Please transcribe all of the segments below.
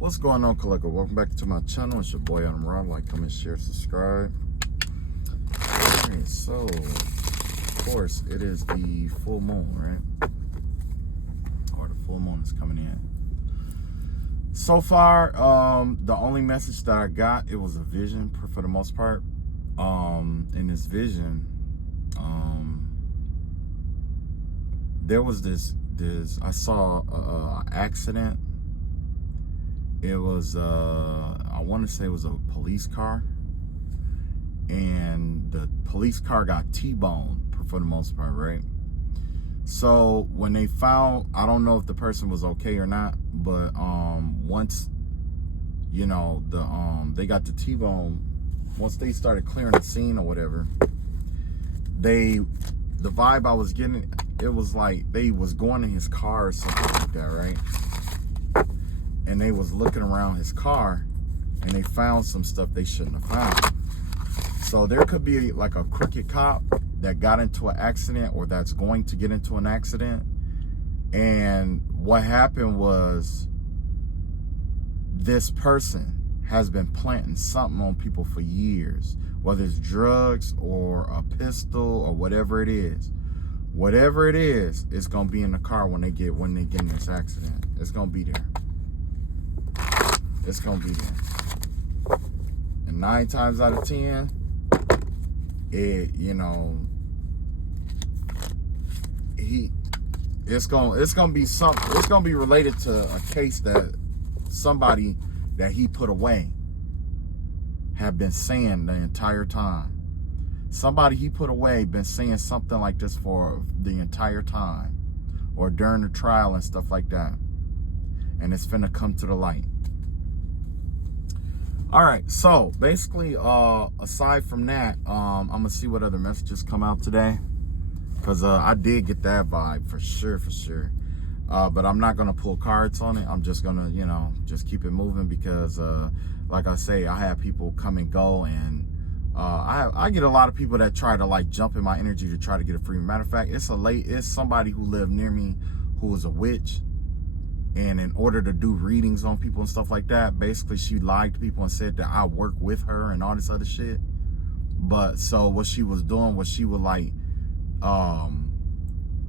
What's going on, collector? Welcome back to my channel. It's your boy Adam Rob. Like, comment, share, subscribe. Alright, so of course it is the full moon, right? Or the full moon is coming in. So far, the only message that I got, it was a vision for the most part. In this vision, there was this I saw a accident. It was I want to say it was a police car, and the police car got T-boned for the most part, right? So when they found, I don't know if the person was okay or not, but once, you know, they got the T-bone, once they started clearing the scene or whatever, the vibe I was getting, it was like they was going in his car or something like that, right? And they was looking around his car and they found some stuff they shouldn't have found. So there could be like a crooked cop that got into an accident or that's going to get into an accident. And what happened was this person has been planting something on people for years, whether it's drugs or a pistol or whatever it is. Whatever it is, it's gonna be in the car when they get in this accident. It's gonna be there. It's gonna be there. And 9 times out of 10, it's gonna be something. It's gonna be related to a case that somebody that he put away have been saying the entire time. Somebody he put away been saying something like this for the entire time, or during the trial and stuff like that. And it's finna come to the light. All right, so basically, aside from that, I'm gonna see what other messages come out today, because I did get that vibe for sure. But I'm not gonna pull cards on it. I'm just gonna, just keep it moving, because like I say, I have people come and go, and I get a lot of people that try to like jump in my energy to try to get a free. Matter of fact, it's somebody who lived near me who was a witch. And in order to do readings on people and stuff like that, basically she lied to people and said that I work with her and all this other shit. But so what she was doing was she would like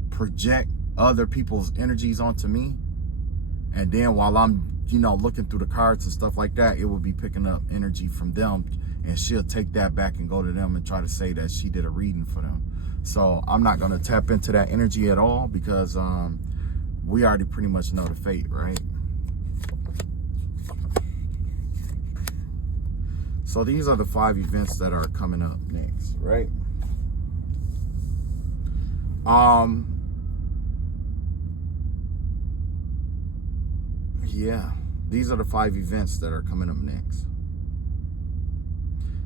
project other people's energies onto me. And then while I'm, looking through the cards and stuff like that, it would be picking up energy from them. And she'll take that back and go to them and try to say that she did a reading for them. So I'm not going to tap into that energy at all, because we already pretty much know the fate, right? So these are the 5 events that are coming up next, right? Yeah, these are the 5 events that are coming up next.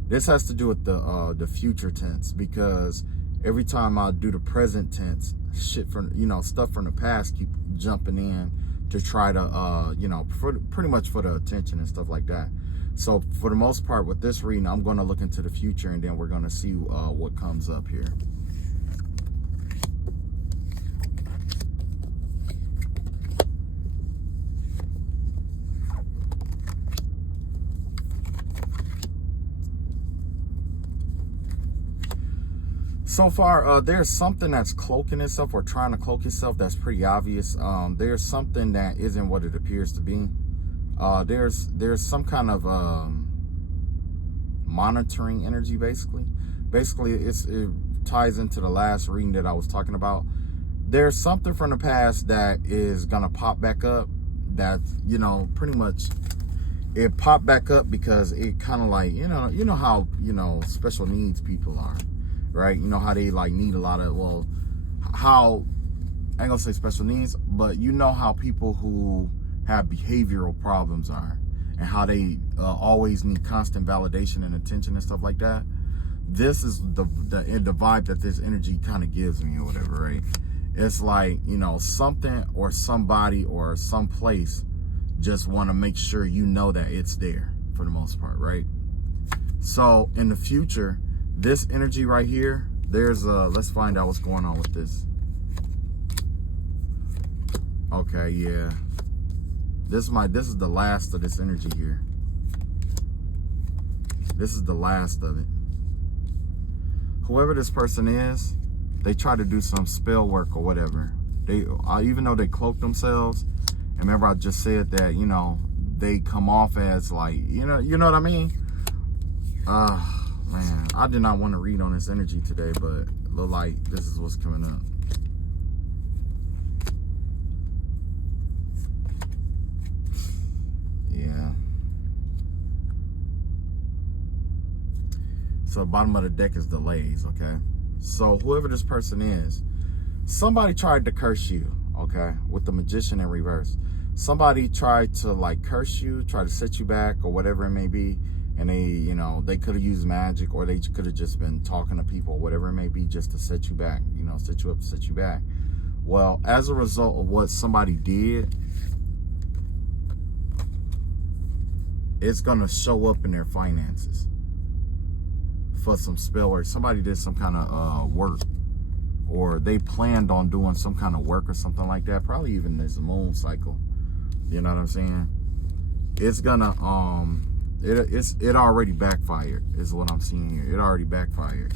This has to do with the future tense, because every time I do the present tense, shit from, stuff from the past keep jumping in to try to, pretty much for the attention and stuff like that. So for the most part with this reading, I'm going to look into the future, and then we're going to see what comes up here. So far, there's something that's cloaking itself or trying to cloak itself that's pretty obvious. There's something that isn't what it appears to be. There's some kind of monitoring energy, basically. Basically, it ties into the last reading that I was talking about. There's something from the past that is gonna pop back up. That pretty much it popped back up because it kind of like how special needs people are. Right? You know how they like need a lot of, how, I ain't gonna say special needs, but how people who have behavioral problems are, and how they always need constant validation and attention and stuff like that. This is the vibe that this energy kind of gives me or whatever, right? It's like, something or somebody or some place just want to make sure that it's there for the most part, right? So in the future, this energy right here, let's find out what's going on with this. Okay, yeah. This is the last of this energy here. This is the last of it. Whoever this person is, they try to do some spell work or whatever. They, even though they cloak themselves, and remember I just said that, you know, they come off as like, you know what I mean? Man, I did not want to read on this energy today, but it look like this is what's coming up. Yeah. So the bottom of the deck is delays, okay? So whoever this person is, somebody tried to curse you, okay? With the Magician in reverse. Somebody tried to like curse you, try to set you back or whatever it may be. And they, you know, they could have used magic, or they could have just been talking to people, whatever it may be, just to set you back, you know, set you up, set you back. Well, as a result of what somebody did, it's going to show up in their finances for some spell work. Somebody did some kind of work, or they planned on doing some kind of work or something like that. Probably even this moon cycle. You know what I'm saying? It's gonna it already backfired, is what I'm seeing here. It already backfired.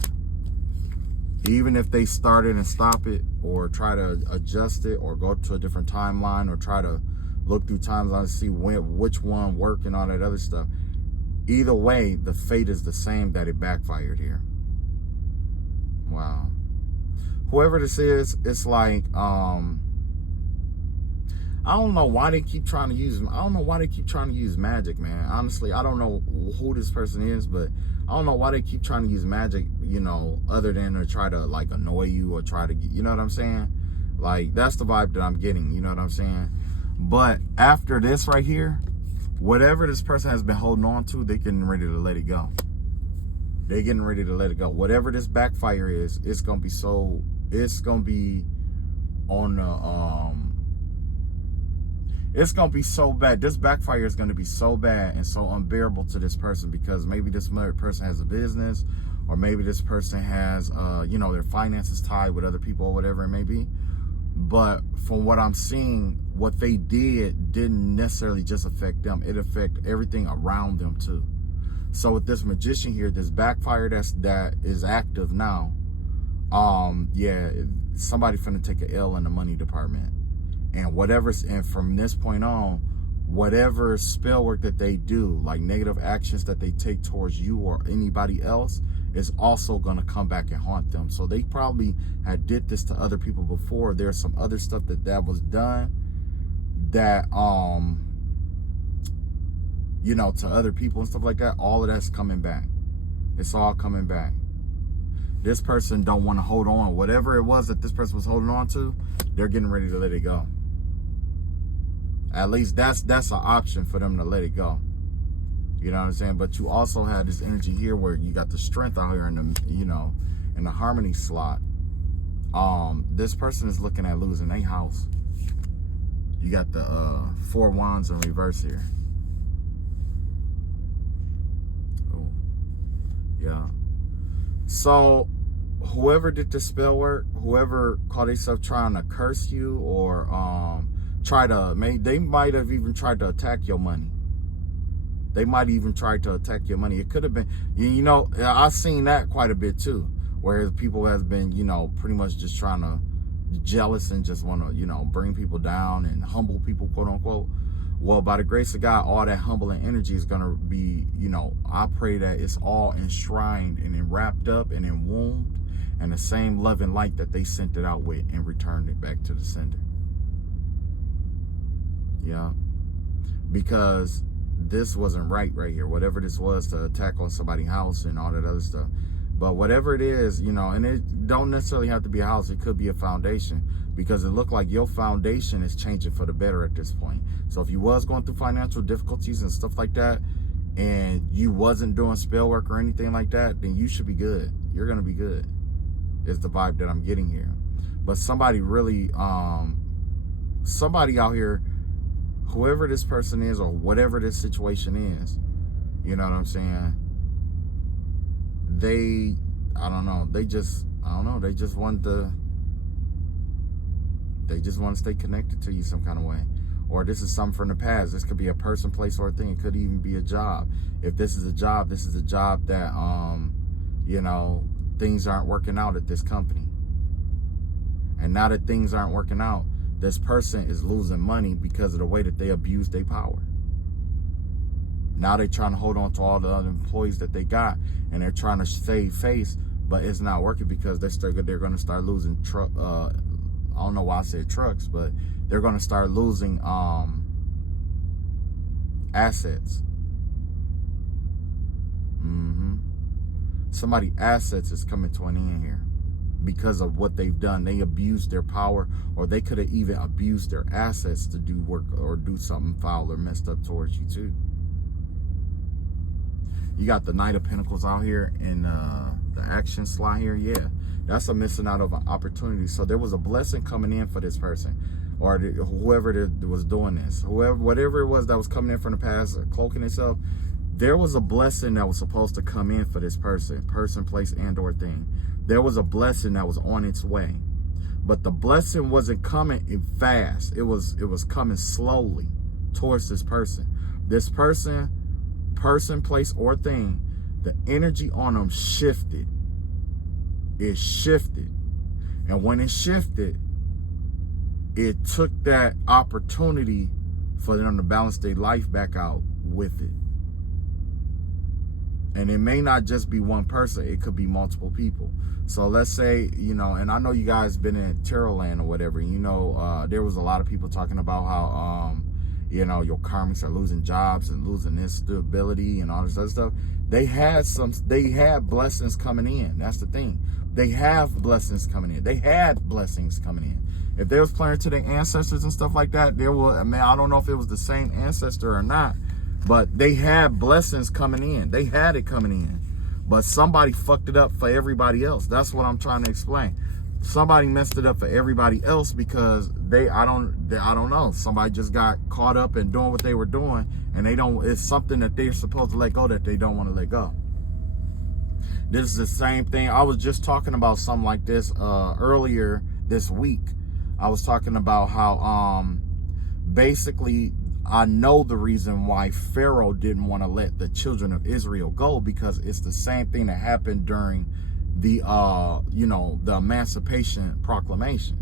Even if they started and stop it, or try to adjust it, or go to a different timeline, or try to look through timelines to see which one worked and all that other stuff. Either way, the fate is the same, that it backfired here. Wow. Whoever this is, it's like, I don't know why they keep trying to use magic, man. Honestly, I don't know who this person is, but I don't know why they keep trying to use magic, you know, other than to try to like annoy you or try to, you know what I'm saying? Like, that's the vibe that I'm getting, you know what I'm saying? But after this right here, whatever this person has been holding on to, they're getting ready to let it go. They're getting ready to let it go. Whatever this backfire is, it's going to be on the, it's going to be so bad. This backfire is going to be so bad and so unbearable to this person, because maybe this person has a business, or maybe this person has, you know, their finances tied with other people or whatever it may be. But from what I'm seeing, what they didn't necessarily just affect them. It affected everything around them too. So with this Magician here, this backfire that is active now, yeah, somebody finna take an L in the money department. And from this point on, whatever spell work that they do, like negative actions that they take towards you or anybody else, is also going to come back and haunt them. So they probably had did this to other people before. There's some other stuff that was done that, you know, to other people and stuff like that. All of that's coming back. It's all coming back. This person don't want to hold on. Whatever it was that this person was holding on to, they're getting ready to let it go. At least that's an option for them to let it go. You know what I'm saying? But you also have this energy here where you got the Strength out here in the, you know, in the Harmony slot. This person is looking at losing their house. You got the 4 Wands in reverse here. Oh, yeah. So whoever did the spell work, whoever called themselves trying to curse you, or they might have even tried to attack your money. They might even try to attack your money. It could have been, you know, I've seen that quite a bit too, where people has been, you know, pretty much just trying to jealous and just want to, you know, bring people down and humble people, quote unquote. Well, by the grace of God, all that humbling energy is going to be, you know, I pray that it's all enshrined and wrapped up and enwombed, and the same love and light that they sent it out with and returned it back to the sender. Yeah. Because this wasn't right here. Whatever this was, to attack on somebody's house and all that other stuff. But whatever it is, you know, and it don't necessarily have to be a house. It could be a foundation, because it looked like your foundation is changing for the better at this point. So if you was going through financial difficulties and stuff like that, and you wasn't doing spell work or anything like that, then you should be good. You're going to be good, is the vibe that I'm getting here. But somebody really, somebody out here, whoever this person is or whatever this situation is, you know what I'm saying? They just want to stay connected to you some kind of way. or this is something from the past. This could be a person, place, or thing. It could even be a job. If this is a job that, you know, things aren't working out at this company. And now that things aren't working out, this person is losing money because of the way that they abuse their power. Now they're trying to hold on to all the other employees that they got, and they're trying to save face, but it's not working because they're going to start losing I don't know why I said trucks, but they're going to start losing assets. Somebody's assets is coming to an end here because of what they've done. They abused their power, or they could have even abused their assets to do work or do something foul or messed up towards you too. You got the Knight of Pentacles out here in the action slot here. Yeah, that's a missing out of an opportunity. So there was a blessing coming in for this person, or whoever was doing this, whatever it was that was coming in from the past, cloaking itself. There was a blessing that was supposed to come in for this person, place, and or thing. There was a blessing that was on its way, but the blessing wasn't coming fast. It was coming slowly towards this person. This person, place, or thing, the energy on them shifted. It shifted. And when it shifted, it took that opportunity for them to balance their life back out with it. And it may not just be one person. It could be multiple people. So let's say, you know, and I know you guys been in Tarot Land or whatever, you know, there was a lot of people talking about how, you know, your karmics are losing jobs and losing this stability and all this other stuff. They had blessings coming in. That's the thing. They have blessings coming in. They had blessings coming in. If they was playing to their ancestors and stuff like that, there was, man, I don't know if it was the same ancestor or not, but they had blessings coming in. They had it coming in. But somebody fucked it up for everybody else. That's what I'm trying to explain. Somebody messed it up for everybody else because I don't know. Somebody just got caught up in doing what they were doing, and it's something that they're supposed to let go that they don't want to let go. This is the same thing. I was just talking about something like this earlier this week. I was talking about how basically I know the reason why Pharaoh didn't want to let the children of Israel go, because it's the same thing that happened during the you know, the Emancipation Proclamation.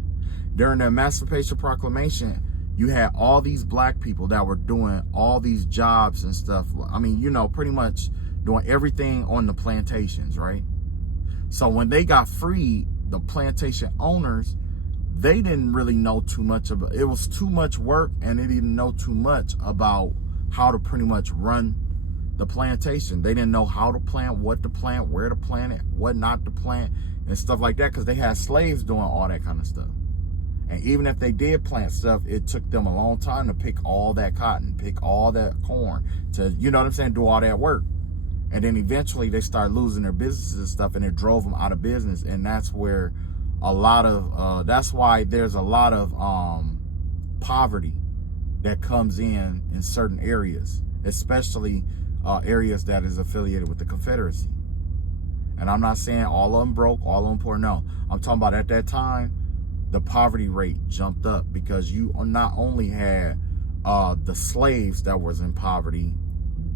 During the Emancipation Proclamation, you had all these black people that were doing all these jobs and stuff. I mean, you know, pretty much doing everything on the plantations, right? So when they got freed, the plantation owners, they didn't really know too much about it. It was too much work, and they didn't know too much about how to pretty much run the plantation. They didn't know how to plant, what to plant, where to plant it, what not to plant, and stuff like that, because they had slaves doing all that kind of stuff. And even if they did plant stuff, it took them a long time to pick all that cotton, pick all that corn, to, you know what I'm saying, do all that work. And then eventually they started losing their businesses and stuff, and it drove them out of business. And that's where a lot of, that's why there's a lot of poverty that comes in certain areas, especially areas that is affiliated with the Confederacy. And I'm not saying all of them broke, all of them poor. No, I'm talking about at that time, the poverty rate jumped up because you not only had the slaves that was in poverty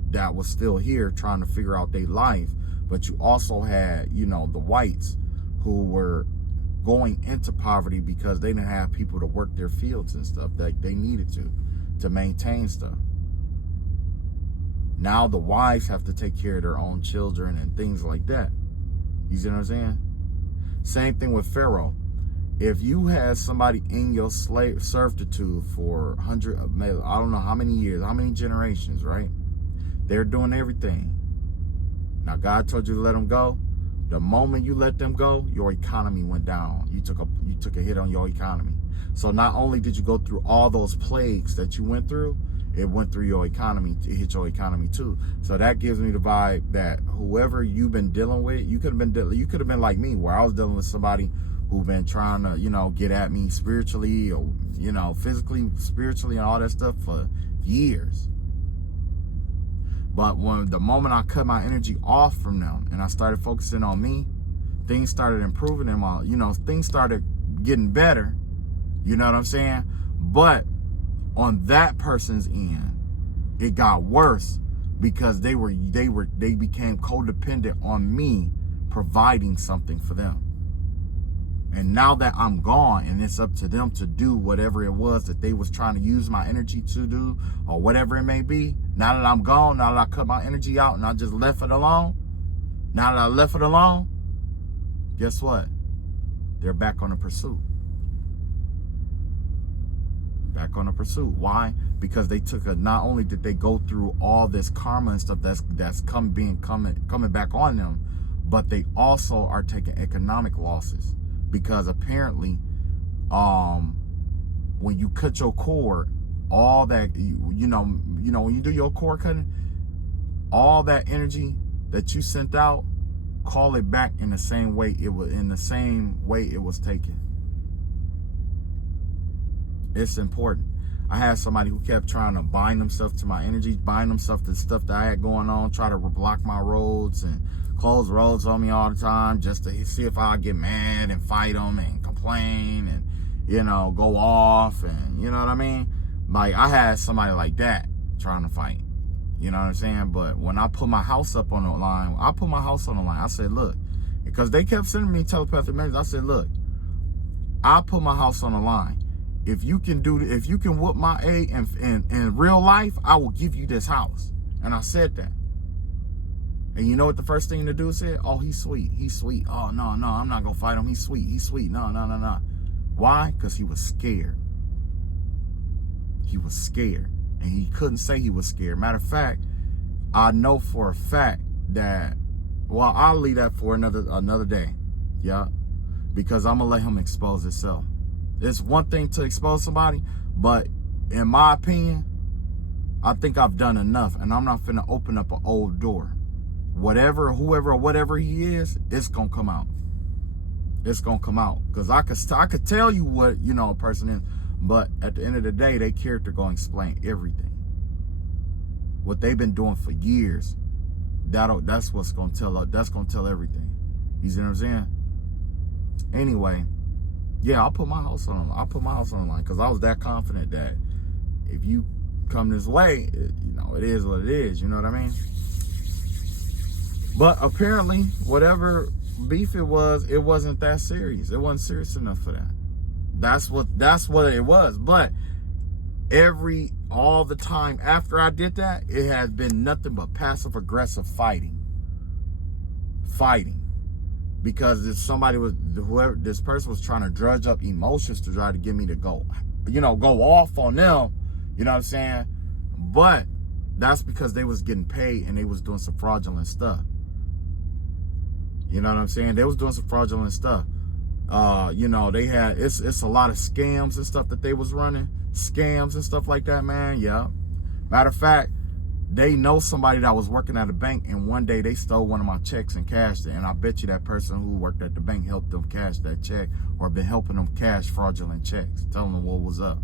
that was still here trying to figure out their life, but you also had, you know, the whites who were going into poverty because they didn't have people to work their fields and stuff that they needed to maintain stuff. Now the wives have to take care of their own children and things like that. You see what I'm saying? Same thing with Pharaoh. If you had somebody in your slave servitude for I don't know how many years, how many generations, right? They're doing everything. Now God told you to let them go. The moment you let them go, your economy went down. You took a hit on your economy. So not only did you go through all those plagues that you went through, it went through your economy. It hit your economy too. So that gives me the vibe that whoever you've been dealing with, you could have been like me, where I was dealing with somebody who've been trying to, you know, get at me spiritually or, you know, physically, spiritually, and all that stuff for years. But the moment I cut my energy off from them and I started focusing on me, things started improving in my, you know, things started getting better. You know what I'm saying? But on that person's end, it got worse because they became codependent on me providing something for them. And now that I'm gone and it's up to them to do whatever it was that they was trying to use my energy to do or whatever it may be, now that I'm gone, now that I cut my energy out and I just left it alone, now that I left it alone, guess what? They're back on the pursuit. Back on the pursuit. Why? Because they took not only did they go through all this karma and stuff that's coming back on them, but they also are taking economic losses. Because apparently, when you cut your cord, all that you know when you do your cord cutting, all that energy that you sent out, call it back in the same way it was taken. It's important. I had somebody who kept trying to bind themselves to my energy, bind themselves to stuff that I had going on, try to block my roads and close roads on me all the time just to see if I'll get mad and fight them and complain and, go off and, you know what I mean? Like, I had somebody like that trying to fight. You know what I'm saying? But when I put my house up on the line, I said, look, because they kept sending me telepathic messages. I said, look, I put my house on the line. If you can whoop my A in real life, I will give you this house. And I said that. And you know what the first thing to do said? Oh, he's sweet. He's sweet. Oh, no, I'm not going to fight him. He's sweet. He's sweet. No. Why? Because he was scared. He was scared. And he couldn't say he was scared. Matter of fact, I know for a fact that, well, I'll leave that for another day. Yeah. Because I'm going to let him expose himself. It's one thing to expose somebody, but in my opinion, I think I've done enough, and I'm not finna open up an old door. Whoever he is, it's gonna come out. It's gonna come out, because I could tell you what a person is, but at the end of the day, their character gonna explain everything. What they've been doing for years, that's what's gonna tell. That's gonna tell everything. You see what I'm saying? Anyway. Yeah, I'll put my house on the line because I was that confident that if you come this way, it is what it is. You know what I mean? But apparently, whatever beef it wasn't that serious. It wasn't serious enough for that. That's what it was. But all the time after I did that, it has been nothing but passive aggressive fighting. Because this person was trying to drudge up emotions to try to get me to go off on them. You know what I'm saying? But that's because they was getting paid and they was doing some fraudulent stuff. You know what I'm saying? They was doing some fraudulent stuff. They had, it's a lot of scams and stuff that they was running. Scams and stuff like that, man. Yeah. Matter of fact, they know somebody that was working at a bank, and one day they stole one of my checks and cashed it. And I bet you that person who worked at the bank helped them cash that check, or been helping them cash fraudulent checks, telling them what was up.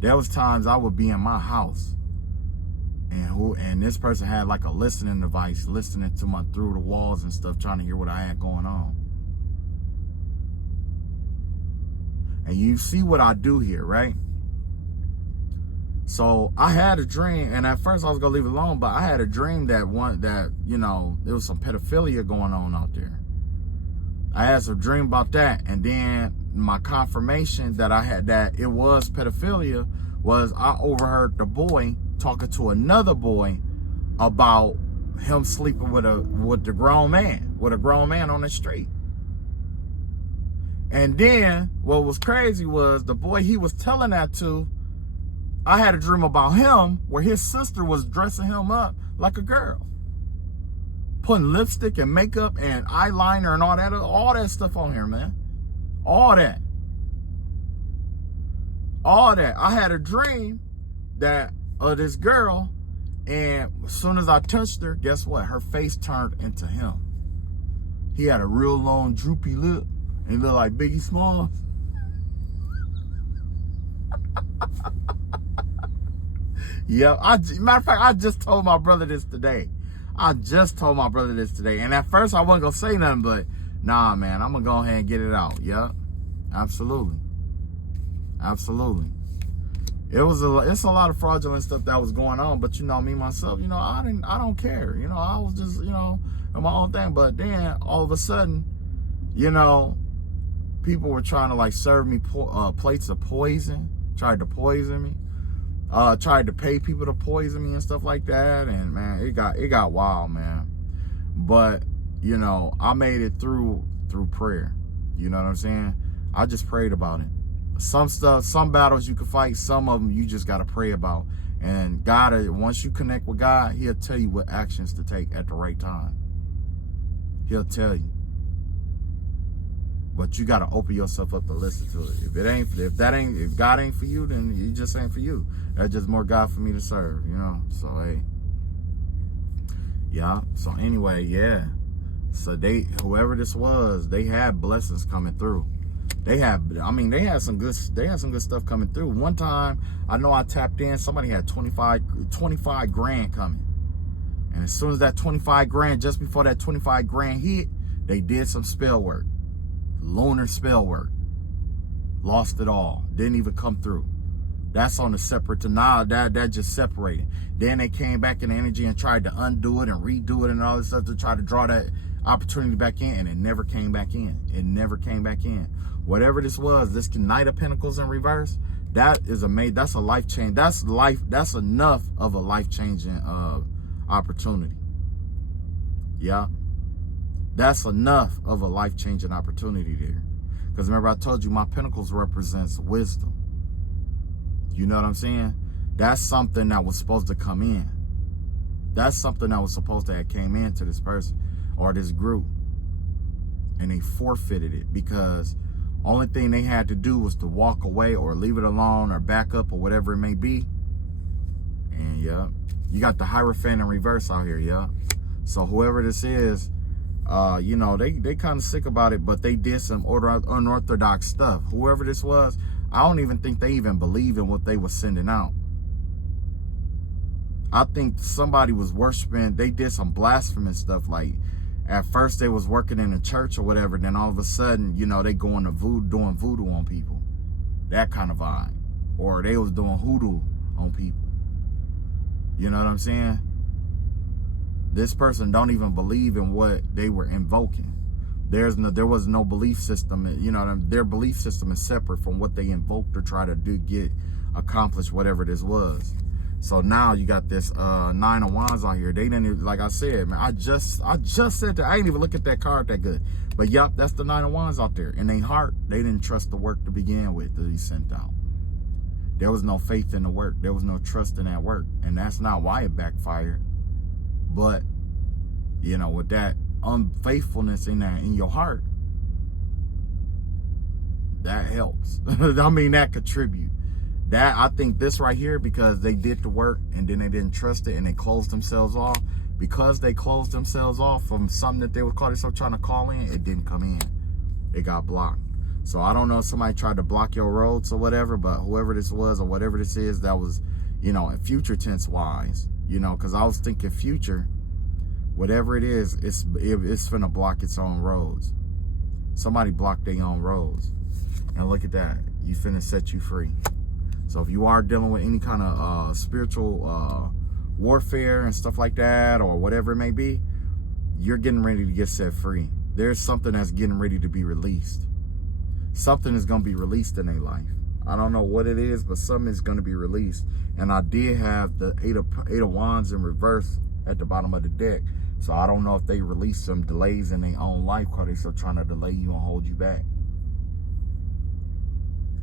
There was times I would be in my house, and this person had like a listening device, listening to through the walls and stuff, trying to hear what I had going on. And you see what I do here, right? So I had a dream, and at first I was gonna leave it alone, but I had a dream that there was some pedophilia going on out there. I had some dream about that, and then my confirmation that I had that it was pedophilia was I overheard the boy talking to another boy about him sleeping with a grown man on the street. And then what was crazy was the boy he was telling that to, I had a dream about him where his sister was dressing him up like a girl, putting lipstick and makeup and eyeliner and all that stuff on here, man. All that. I had a dream that of this girl, and as soon as I touched her, guess what? Her face turned into him. He had a real long droopy lip and he looked like Biggie Smalls. Yeah, matter of fact, I just told my brother this today. And at first I wasn't gonna say nothing, but nah, man, I'm gonna go ahead and get it out. Yeah, absolutely. Absolutely. It's a lot of fraudulent stuff that was going on, but you know, me myself, you know, I don't care. You know, I was just, you know, in my own thing. But then all of a sudden, you know, people were trying to like serve me plates of poison, tried to poison me, tried to pay people to poison me and stuff like that. And man, it got wild, man. But you know, I made it through prayer. You know what I'm saying? I just prayed about it. Some battles you can fight, some of them you just got to pray about. And God, once you connect with God, he'll tell you what actions to take at the right time. He'll tell you. But you got to open yourself up to listen to it. If God ain't for you, then he just ain't for you. That's just more God for me to serve, you know? So, hey. Yeah. So anyway, yeah. So whoever this was, they had blessings coming through. They had some good stuff coming through. One time, I know I tapped in, somebody had 25 grand coming. And as soon as that 25 grand, just before that 25 grand hit, they did some spell work. Lunar spell work. Lost it all. Didn't even come through. That's on the separate to now. That just separated. Then they came back in the energy and tried to undo it and redo it and all this stuff to try to draw that opportunity back in, and it never came back in. It never came back in. Whatever this was, this Knight of Pentacles in reverse, that's a life change. That's enough of a life-changing opportunity. Yeah. That's enough of a life-changing opportunity there. Because remember, I told you my pentacles represents wisdom. You know what I'm saying? That's something that was supposed to come in. That's something that was supposed to have came into this person or this group. And they forfeited it because only thing they had to do was to walk away or leave it alone or back up or whatever it may be. And yeah, you got the Hierophant in reverse out here, yeah. So whoever this is, you know, they kind of sick about it, but they did some unorthodox stuff. Whoever this was, I don't even think they even believe in what they were sending out. I think somebody was worshiping, they did some blasphemous stuff. Like at first they was working in a church or whatever, then all of a sudden, you know, they going to doing voodoo on people. That kind of vibe. Or they was doing hoodoo on people. You know what I'm saying? This person don't even believe in what they were invoking. There was no belief system. You know, their belief system is separate from what they invoked or try to accomplish whatever this was. So now you got this Nine of Wands out here. They didn't even, like I said, man, I just said that. I didn't even look at that card that good. But yup, that's the Nine of Wands out there. In their heart, they didn't trust the work to begin with that he sent out. There was no faith in the work. There was no trust in that work. And that's not why it backfired. But, you know, with that unfaithfulness in your heart, that helps. I mean, that contribute. That, I think this right here, because they did the work and then they didn't trust it and they closed themselves off. Because they closed themselves off from something that they would call themselves trying to call in, it didn't come in. It got blocked. So I don't know if somebody tried to block your roads or whatever, but whoever this was or whatever this is, that was, you know, in future tense wise, you know, because I was thinking future, whatever it is, it's finna block its own roads. Somebody blocked their own roads. And look at that. You finna set you free. So if you are dealing with any kind of spiritual warfare and stuff like that, or whatever it may be, you're getting ready to get set free. There's something that's getting ready to be released. Something is going to be released in their life. I don't know what it is, but something is going to be released. And I did have the Eight of Wands in reverse at the bottom of the deck. So I don't know if they released some delays in their own life because they're still trying to delay you and hold you back.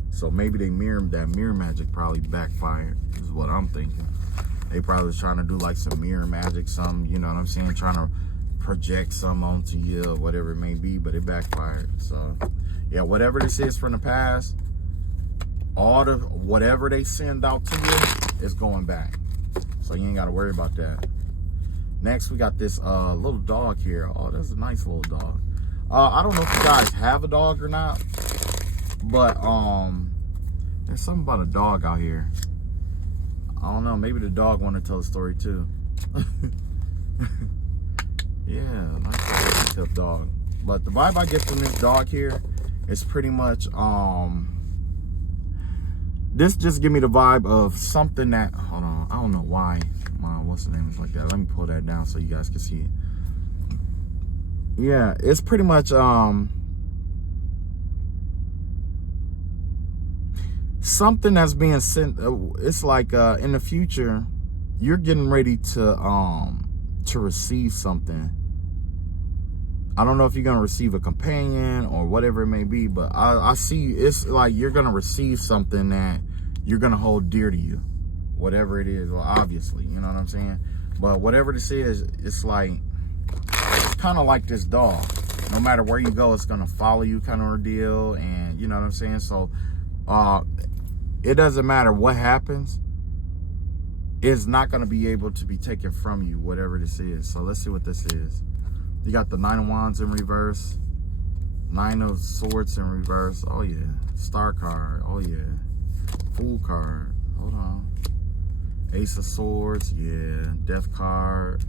So maybe that mirror magic probably backfired, is what I'm thinking. They probably was trying to do like some mirror magic, some, you know what I'm saying, trying to project some onto you or whatever it may be, but it backfired. So yeah, whatever this is from the past, whatever they send out to you is going back. So you ain't got to worry about that. Next, we got this little dog here. Oh, that's a nice little dog. I don't know if you guys have a dog or not, but there's something about a dog out here. I don't know. Maybe the dog wanted to tell a story too. Yeah, nice little dog. But the vibe I get from this dog here is pretty much this just give me the vibe of something that, hold on, I don't know why my, what's the name is like that. Let me pull that down so you guys can see it. Yeah, it's pretty much something that's being sent. It's like in the future, you're getting ready to receive something. I don't know if you're gonna receive a companion or whatever it may be, but I see it's like you're gonna receive something that you're gonna hold dear to you, whatever it is. Well, obviously, you know what I'm saying. But whatever this is, it's like kind of like this dog. No matter where you go, it's gonna follow you, kind of ordeal, and you know what I'm saying. So, it doesn't matter what happens. It's not gonna be able to be taken from you, whatever this is. So let's see what this is. You got the Nine of Wands in reverse, Nine of Swords in reverse. Oh yeah, Star card. Oh yeah, Fool card. Hold on. Ace of Swords. Yeah, Death card.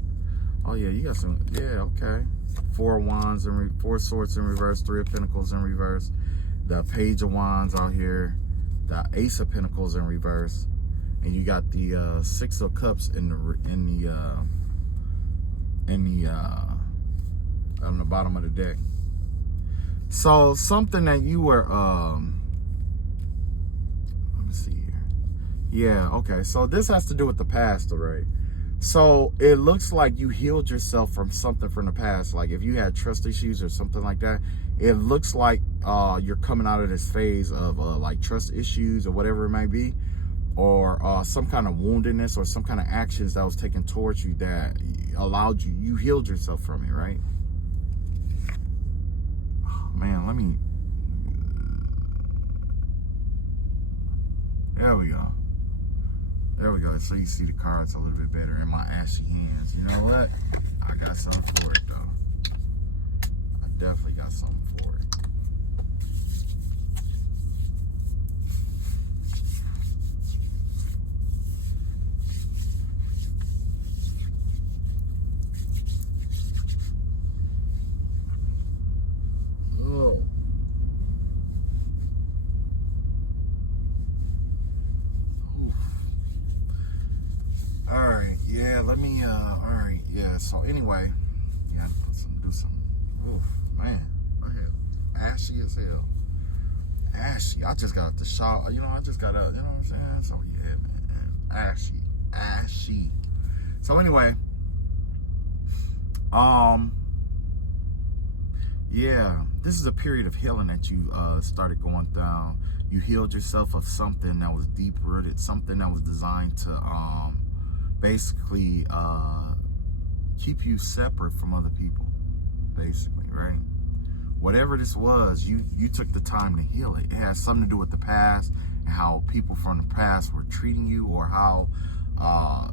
Oh yeah, you got some. Yeah, okay. Four of Wands and Four Swords in reverse. Three of Pentacles in reverse. The Page of Wands out here. The Ace of Pentacles in reverse, and you got the Six of Cups on the bottom of the deck. So something that you were let me see here. Yeah, okay. So this has to do with the past, alright? So it looks like you healed yourself from something from the past. Like if you had trust issues or something like that, it looks like you're coming out of this phase of like trust issues or whatever it might be, or some kind of woundedness or some kind of actions that was taken towards you that allowed you healed yourself from it, right? Oh, man, let me, there we go. There we go. So you see the cards a little bit better in my ashy hands. You know what? I got something for it, though. I definitely got something for it. Oh. All right, yeah, let me, all right, yeah, so anyway, yeah, do some, oof, man, my hair, ashy as hell, ashy, I just got out the shower, you know, I just got out, you know what I'm saying, so yeah, man, ashy, so anyway, yeah, this is a period of healing that you, started going down. You healed yourself of something that was deep-rooted, something that was designed to, basically keep you separate from other people, basically, right? Whatever this was, you took the time to heal it. It has something to do with the past and how people from the past were treating you, or how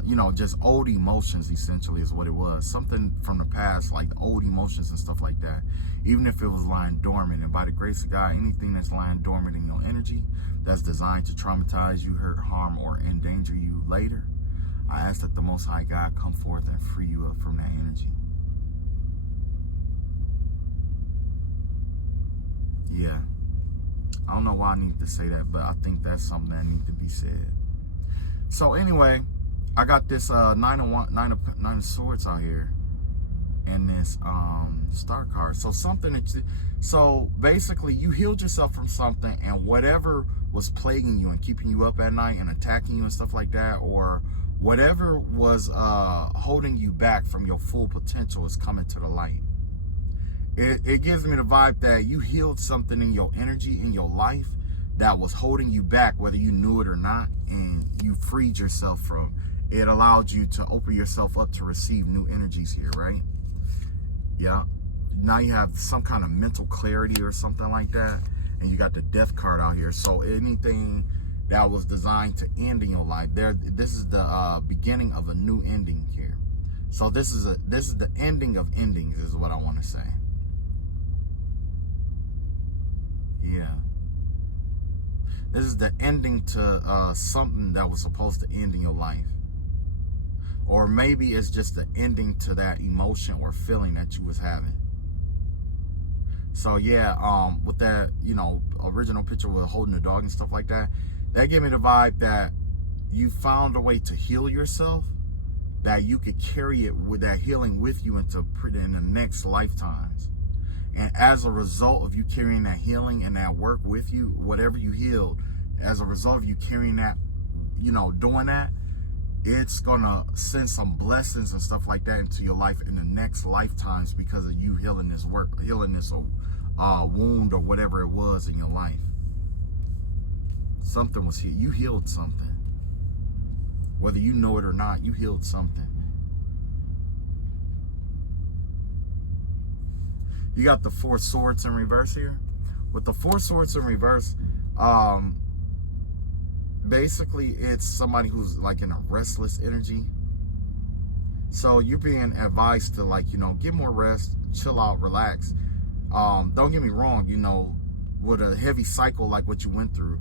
you know, just old emotions essentially is what it was. Something from the past, like old emotions and stuff like that, even if it was lying dormant. And by the grace of God, anything that's lying dormant in your energy that's designed to traumatize you, hurt, harm, or endanger you later, I ask that the Most High God come forth and free you up from that energy. Yeah. I don't know why I need to say that, but I think that's something that needs to be said. So anyway, I got this nine of Swords out here, and this Star card. So something that so basically you healed yourself from something, and whatever was plaguing you and keeping you up at night and attacking you and stuff like that, or whatever was holding you back from your full potential, is coming to the light. It gives me the vibe that you healed something in your energy, in your life, that was holding you back, whether you knew it or not, and you freed yourself from. It allowed you to open yourself up to receive new energies here, right? Yeah. Now you have some kind of mental clarity or something like that, and you got the Death card out here. So anything that was designed to end in your life, this is the beginning of a new ending here. So this is the ending of endings, is what I want to say. Yeah. This is the ending to something that was supposed to end in your life. Or maybe it's just the ending to that emotion or feeling that you was having. So yeah, with that, you know, original picture with holding the dog and stuff like that, That gave me the vibe that you found a way to heal yourself, that you could carry it with that healing with you in the next lifetimes. And as a result of you carrying that healing and that work with you, whatever you healed, as a result of you carrying that, doing that, it's gonna send some blessings and stuff like that into your life in the next lifetimes because of you healing this wound or whatever it was in your life. Something was here. You healed something. Whether you know it or not, you healed something. You got the 4 swords in reverse here. With the 4 swords in reverse, basically it's somebody who's like in a restless energy. So you're being advised to get more rest, chill out, relax. Don't get me wrong, with a heavy cycle like what you went through,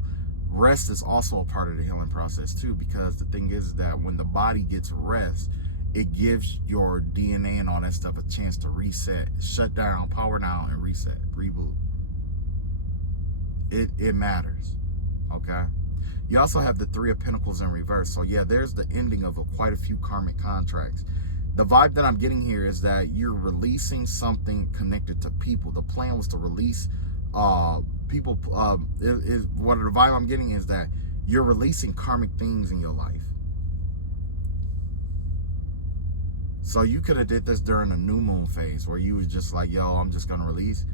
rest is also a part of the healing process too, because the thing is that when the body gets rest, it gives your DNA and all that stuff a chance to reset, shut down, power down, and reset, reboot. It matters, okay? You also have the 3 of Pentacles in reverse. So yeah, there's the ending of quite a few karmic contracts. The vibe that I'm getting here is that you're releasing something connected to people. The plan was to release people. What the vibe I'm getting is that you're releasing karmic things in your life. So you could have did this during a new moon phase where you was just like, yo, I'm just going to release.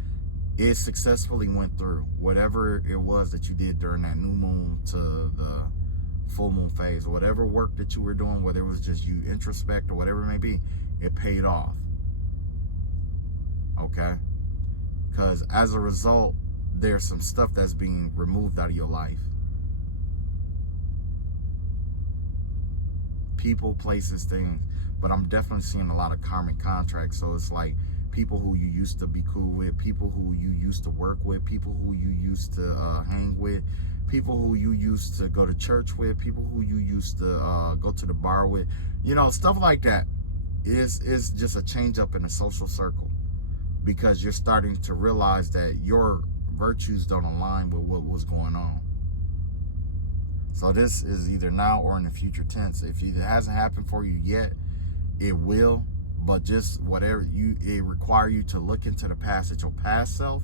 It successfully went through. Whatever it was that you did during that new moon to the full moon phase, whatever work that you were doing, whether it was just you introspect or whatever it may be, it paid off. Okay? Because as a result, there's some stuff that's being removed out of your life. People, places, things. But I'm definitely seeing a lot of karmic contracts. So it's like people who you used to be cool with, people who you used to work with, people who you used to hang with, people who you used to go to church with, people who you used to go to the bar with. Stuff like that is just a change up in the social circle, because you're starting to realize that your virtues don't align with what was going on. So this is either now or in the future tense. If it hasn't happened for you yet, it will. But just whatever it require you to look into the past, at your past self,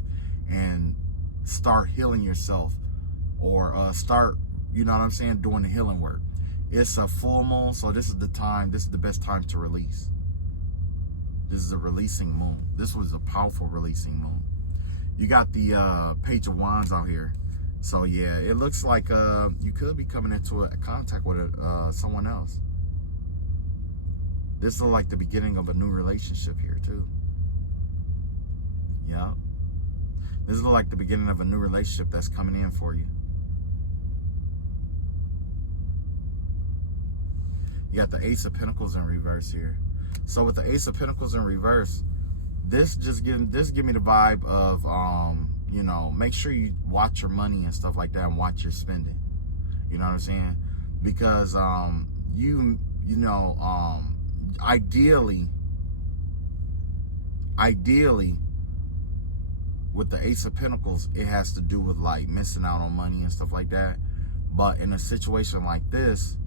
and start healing yourself, or start, doing the healing work. It's a full moon, so this is the time. This is the best time to release. This is a releasing moon. This was a powerful releasing moon. You got the Page of Wands out here. So yeah, it looks like you could be coming into a contact with someone else. This is like the beginning of a new relationship here too. Yeah. This is like the beginning of a new relationship that's coming in for you. You got the Ace of Pentacles in reverse here. So with the Ace of Pentacles in reverse, this give me the vibe of make sure you watch your money and stuff like that, and watch your spending. You know what I'm saying? Because ideally with the Ace of Pentacles, it has to do with like missing out on money and stuff like that. But in a situation like this,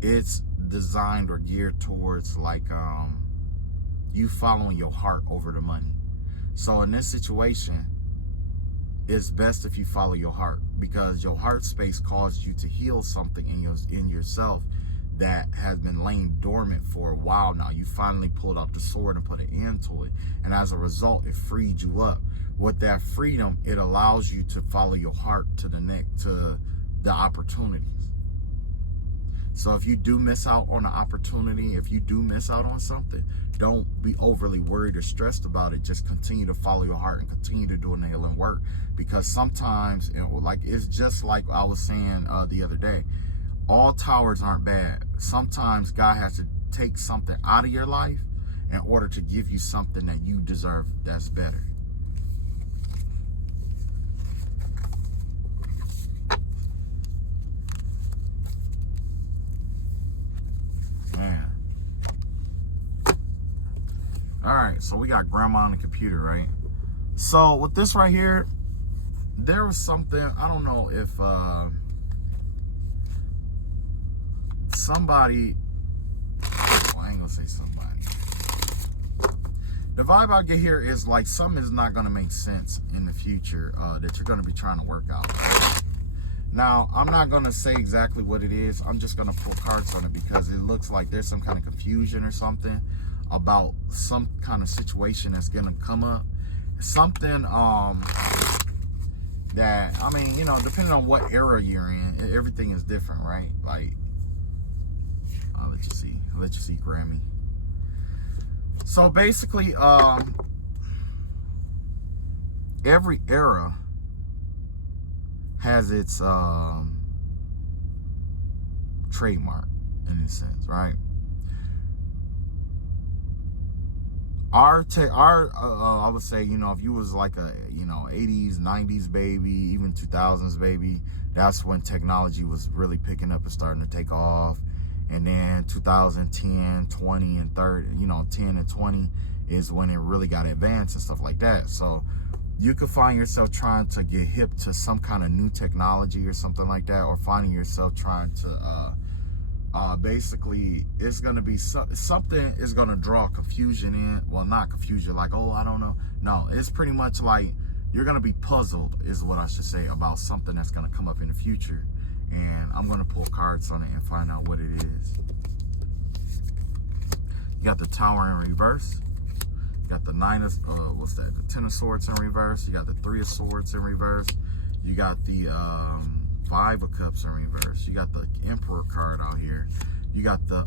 it's designed or geared towards like you following your heart over the money. So in this situation, it's best if you follow your heart, because your heart space caused you to heal something in yourself that has been laying dormant for a while now. You finally pulled out the sword and put an end to it, and as a result, it freed you up. With that freedom, it allows you to follow your heart to the opportunities. So if you do miss out on an opportunity, if you do miss out on something, don't be overly worried or stressed about it. Just continue to follow your heart and continue to do the healing work. Because sometimes, it's just like I was saying the other day, all towers aren't bad. Sometimes God has to take something out of your life in order to give you something that you deserve that's better. All right, so we got grandma on the computer, right? So with this right here, there was something, I don't know if somebody, well, I ain't gonna say somebody. The vibe I get here is like something is not gonna make sense in the future that you're gonna be trying to work out. Now, I'm not gonna say exactly what it is. I'm just gonna pull cards on it because it looks like there's some kind of confusion or something about some kind of situation that's gonna come up. Something that, I mean, you know, depending on what era you're in, everything is different, right? Like, I'll let you see Grammy. So basically, every era has its trademark in a sense, right? I would say, you know, if you was like a, you know, 80s, 90s baby, even 2000s baby, that's when technology was really picking up and starting to take off. And then 2010, 20, and 30, you know, 10 and 20 is when it really got advanced and stuff like that. So you could find yourself trying to get hip to some kind of new technology or something like that, or finding yourself trying to basically, it's going to be something is going to draw confusion in. Well, not confusion like, oh, I don't know. No, it's pretty much like you're going to be puzzled is what I should say about something that's going to come up in the future. And I'm going to pull cards on it and find out what it is. You got the Tower in reverse. You got the Nine of, what's that? The Ten of Swords in reverse. You got the Three of Swords in reverse. You got the Five of Cups in reverse. You got the Emperor card out here. You got the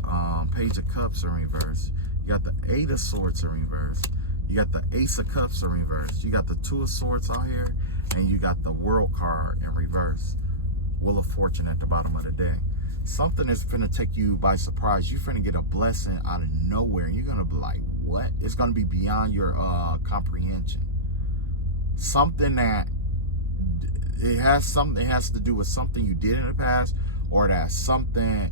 Page of Cups in reverse. You got the Eight of Swords in reverse. You got the Ace of Cups in reverse. You got the Two of Swords out here. And you got the World card in reverse. Wheel of Fortune at the bottom of the deck. Something is finna take you by surprise. You're finna get a blessing out of nowhere. You're gonna be like, what? It's gonna be beyond your comprehension. Something that it has to do with something you did in the past, or that something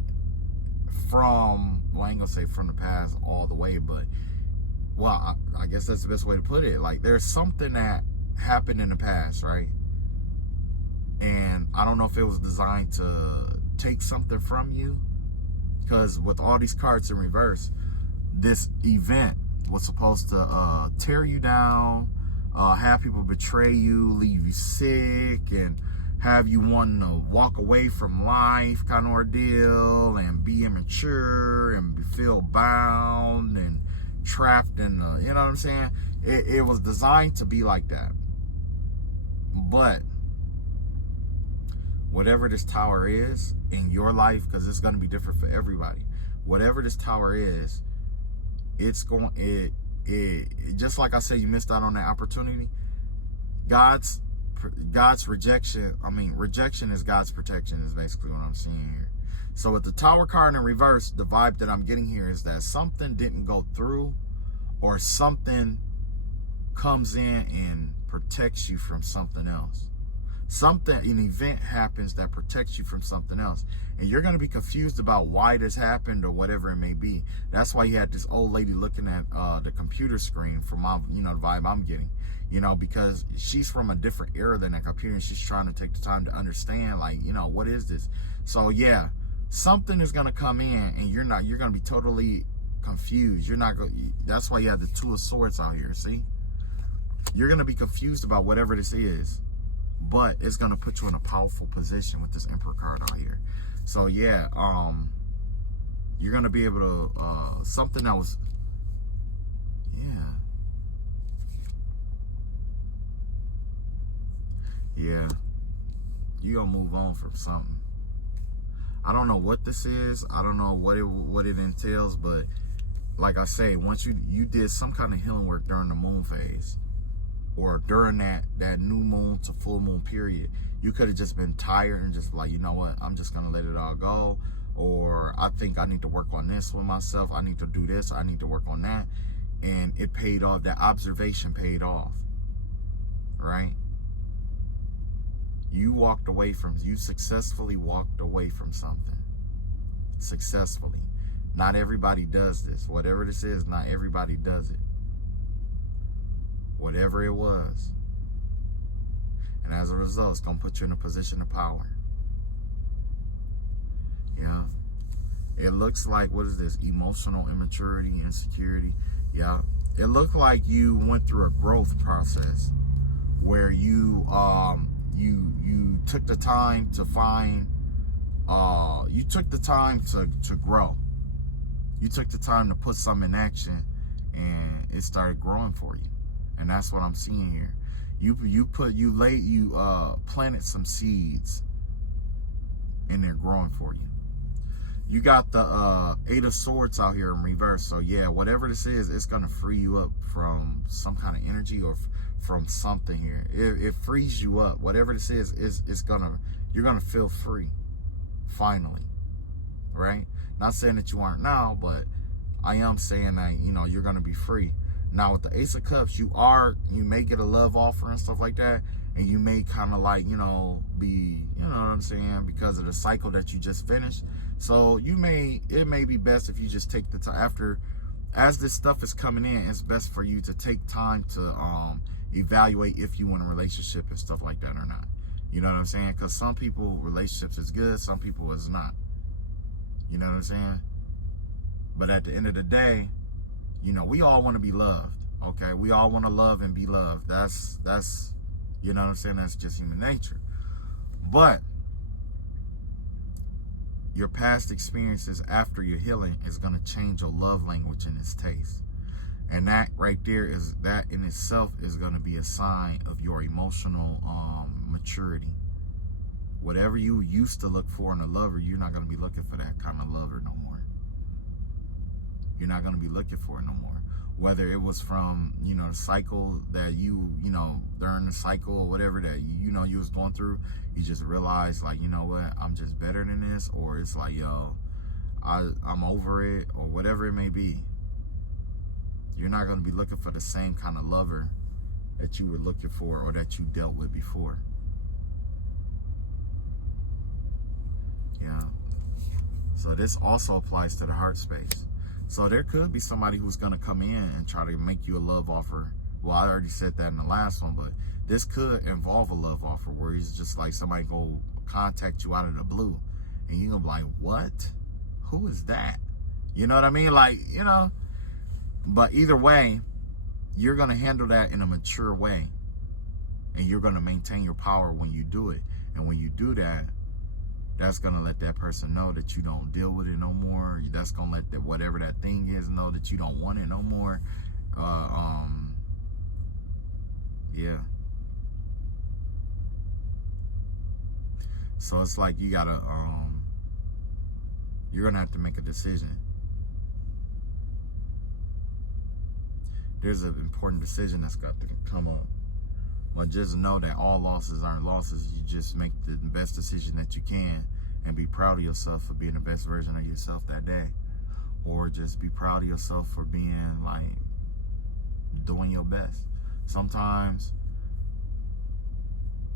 from, well, I ain't gonna say from the past all the way, but well, I guess that's the best way to put it. Like, there's something that happened in the past, right? And I don't know if it was designed to take something from you, because with all these cards in reverse, this event was supposed to tear you down, have people betray you, leave you sick, and have you wanting to walk away from life kind of ordeal, and be immature and feel bound and trapped in the, you know what I'm saying? It was designed to be like that. But whatever this tower is in your life, because it's going to be different for everybody, whatever this tower is, it's going, just like I said, you missed out on that opportunity. God's rejection, rejection is God's protection, is basically what I'm seeing here. So with the Tower card in reverse, the vibe that I'm getting here is that something didn't go through, or something comes in and protects you from something else. An event happens that protects you from something else, and you're going to be confused about why this happened or whatever it may be. That's why you had this old lady looking at the computer screen from my, the vibe I'm getting, because she's from a different era than that computer, and she's trying to take the time to understand, like, what is this? So yeah, something is going to come in, and you're going to be totally confused. That's why you have the Two of Swords out here. See, you're going to be confused about whatever this is. But it's going to put you in a powerful position with this Emperor card out here. So yeah, you're going to be able to, something that was, yeah, you're going to move on from something. I don't know what this is. I don't know what it entails, but like I say, once you did some kind of healing work during the moon phase, or during that new moon to full moon period, you could have just been tired and just like, you know what, I'm just gonna let it all go. Or I think I need to work on this with myself. I need to do this. I need to work on that. And it paid off. That observation paid off, right? You successfully walked away from something. Successfully. Not everybody does this. Whatever this is, not everybody does it. Whatever it was. And as a result, it's going to put you in a position of power. Yeah. It looks like, what is this? Emotional immaturity, insecurity. Yeah. It looked like you went through a growth process where you took the time to find, you took the time to grow. You took the time to put something in action, and it started growing for you. And that's what I'm seeing here. You planted some seeds, and they're growing for you. You got the 8 of Swords out here in reverse. So yeah, whatever this is, it's gonna free you up from some kind of energy or from something here. It frees you up. Whatever this is, you're gonna feel free, finally, right? Not saying that you aren't now, but I am saying that, you know, you're gonna be free. Now with the Ace of Cups, you may get a love offer and stuff like that, and you may kind of like, you know, be, you know what I'm saying, because of the cycle that you just finished. So it may be best if you just take the time as this stuff is coming in. It's best for you to take time to evaluate if you want a relationship and stuff like that or not. You know what I'm saying? Because some people, relationships is good, some people is not. You know what I'm saying? But at the end of the day, you know, we all want to be loved. Okay, we all want to love and be loved. That's you know what I'm saying? That's just human nature. But your past experiences after your healing is going to change your love language and its taste. And that right there that in itself is going to be a sign of your emotional maturity. Whatever you used to look for in a lover, you're not going to be looking for that kind of lover no more. You're not going to be looking for it no more. Whether it was from, you know, the cycle that you know, during the cycle or whatever that, you know, you was going through, you just realized, like, you know what, I'm just better than this. Or it's like, yo, I'm over it, or whatever it may be. You're not going to be looking for the same kind of lover that you were looking for or that you dealt with before. Yeah. So this also applies to the heart space. So there could be somebody who's going to come in and try to make you a love offer. Well, I already said that in the last one, but this could involve a love offer where it's just like somebody go contact you out of the blue, and you're going to be like, what? Who is that? You know what I mean? Like, you know, but either way, you're going to handle that in a mature way, and you're going to maintain your power when you do it. And when you do that, that's going to let that person know that you don't deal with it no more. That's going to let that whatever that thing is know that you don't want it no more. Yeah. So it's like you got to, you're going to have to make a decision. There's an important decision that's got to come up. But just know that all losses aren't losses. You just make the best decision that you can and be proud of yourself for being the best version of yourself that day. Or just be proud of yourself for being, like, doing your best. Sometimes,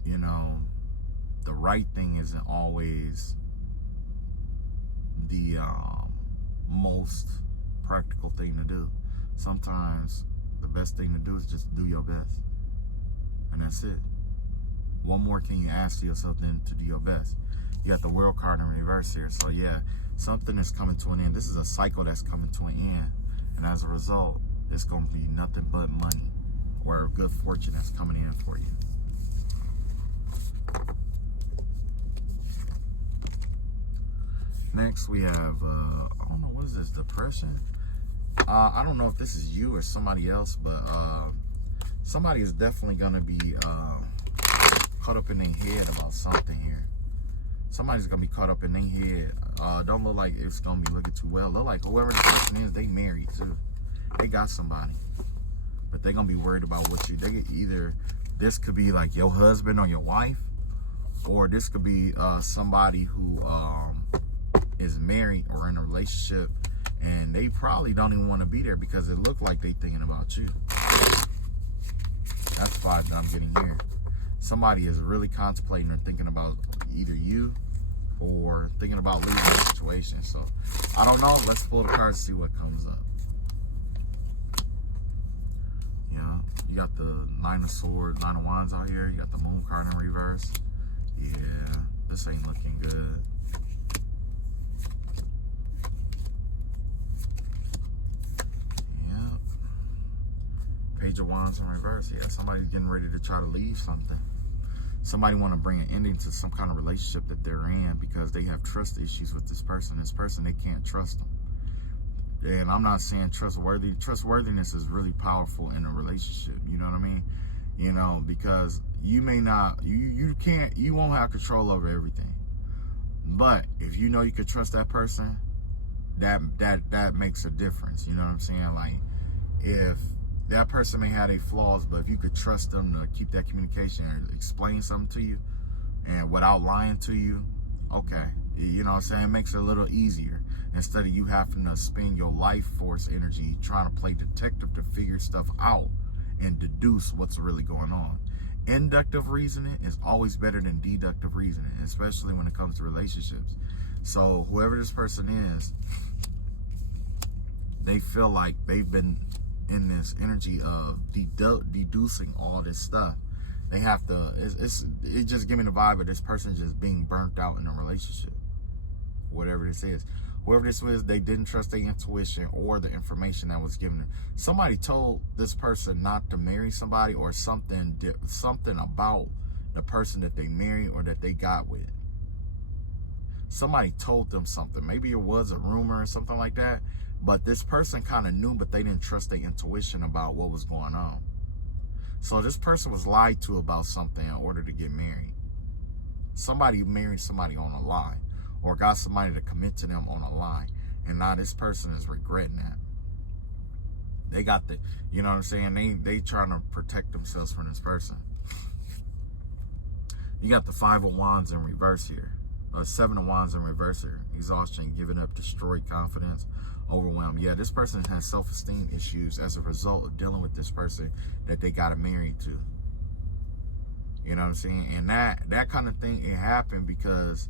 you know, the right thing isn't always the most practical thing to do. Sometimes the best thing to do is just do your best. And that's it. What more can you ask to yourself than to do your best? You got the World card in reverse here. So yeah, something is coming to an end. This is a cycle that's coming to an end. And as a result, it's going to be nothing but money or good fortune that's coming in for you. Next we have, I don't know, what is this, depression? I don't know if this is you or somebody else, but somebody is definitely going to be caught up in their head about something here. Somebody's going to be caught up in their head. Don't look like it's going to be looking too well. Look like whoever the person is, they married too. They got somebody. But they're going to be worried about what either this could be like your husband or your wife, or this could be somebody who is married or in a relationship, and they probably don't even want to be there because it looked like they thinking about you. That's the vibe that I'm getting here. Somebody is really contemplating or thinking about either you or thinking about leaving the situation. So, I don't know. Let's pull the cards, see what comes up. Yeah, you got the Nine of Swords, Nine of Wands out here. You got the Moon card in reverse. Yeah, this ain't looking good. Page of Wands in reverse. Yeah, somebody's getting ready to try to leave something. Somebody want to bring an ending to some kind of relationship that they're in because they have trust issues with this person. This person, they can't trust them. And I'm not saying trustworthy. Trustworthiness is really powerful in a relationship. You know what I mean? You know, because you may not, you won't have control over everything. But if you know you can trust that person, that makes a difference. You know what I'm saying? Like, if that person may have their flaws, but if you could trust them to keep that communication or explain something to you and without lying to you, okay. You know what I'm saying? It makes it a little easier instead of you having to spend your life force energy trying to play detective to figure stuff out and deduce what's really going on. Inductive reasoning is always better than deductive reasoning, especially when it comes to relationships. So whoever this person is, they feel like they've been in this energy of deducing all this stuff. They have to, it just give me the vibe of this person just being burnt out in a relationship. Whatever this is. Whoever this was, they didn't trust their intuition or the information that was given them. Somebody told this person not to marry somebody or something about the person that they married or that they got with. Somebody told them something. Maybe it was a rumor or something like that. But this person kind of knew, but they didn't trust their intuition about what was going on. So this person was lied to about something in order to get married. Somebody married somebody on a lie or got somebody to commit to them on a lie. And now this person is regretting that. They got the, you know what I'm saying? They trying to protect themselves from this person. You got the 5 of Wands in reverse here. 7 of Wands in reverse here. Exhaustion, giving up, destroyed confidence, overwhelmed. Yeah, this person has self-esteem issues as a result of dealing with this person that they got married to. You know what I'm saying? And that kind of thing, it happened because,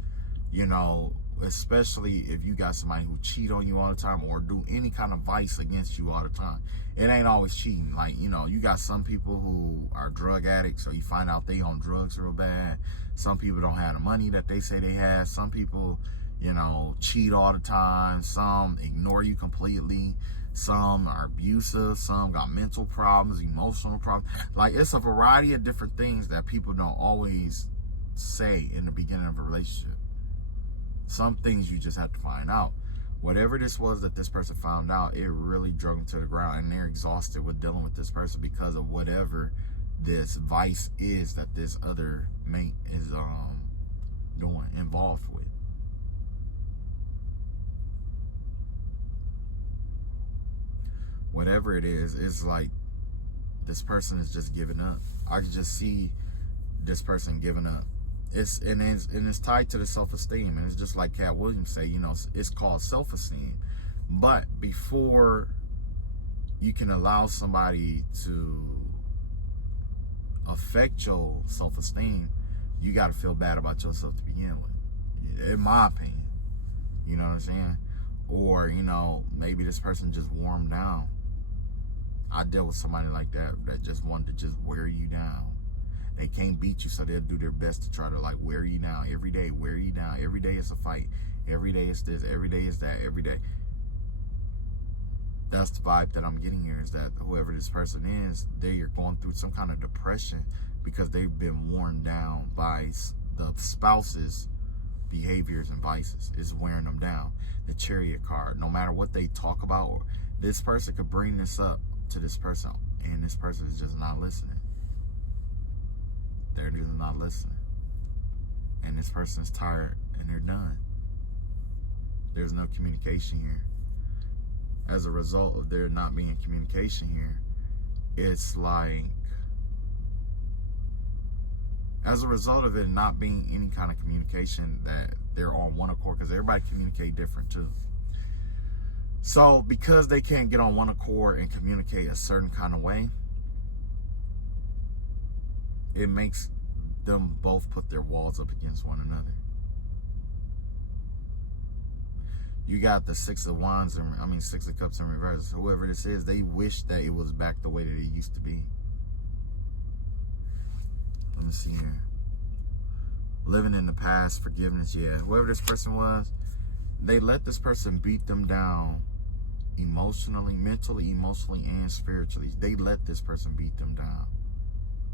you know, especially if you got somebody who cheat on you all the time or do any kind of vice against you all the time. It ain't always cheating. Like, you know, you got some people who are drug addicts, so you find out they on drugs real bad. Some people don't have the money that they say they have. Some people, you know, cheat all the time. Some ignore you completely. Some are abusive. Some got mental problems, emotional problems. Like, it's a variety of different things that people don't always say in the beginning of a relationship. Some things you just have to find out. Whatever this was that this person found out, it really drove them to the ground, and they're exhausted with dealing with this person because of whatever this vice is that this other mate is involved with. Whatever it is, it's like this person is just giving up. I can just see this person giving up. It's tied to the self-esteem, and it's just like Cat Williams say, you know, it's called self-esteem. But before you can allow somebody to affect your self-esteem, you got to feel bad about yourself to begin with, in my opinion. You know what I'm saying? Or, you know, maybe this person just wore them down. I dealt with somebody like that just wanted to just wear you down. They can't beat you, so they'll do their best to try to like wear you down every day, wear you down. Every day is a fight. Every day is this, every day is that, every day. That's the vibe that I'm getting here, is that whoever this person is, they're going through some kind of depression because they've been worn down by the spouse's behaviors and vices. It's wearing them down. The Chariot card, no matter what they talk about, this person could bring this up to this person, and this person is just not listening. They're just not listening. And this person's tired and they're done. There's no communication here. As a result of there not being communication here, it's like, as a result of it not being any kind of communication, that they're on one accord, because everybody communicate different too. So because they can't get on one accord and communicate a certain kind of way, it makes them both put their walls up against one another. You got the 6 of Wands, 6 of Cups in reverse. Whoever this is, they wish that it was back the way that it used to be. Let me see here. Living in the past, forgiveness, yeah. Whoever this person was, they let this person beat them down emotionally, mentally, emotionally, and spiritually. They let this person beat them down.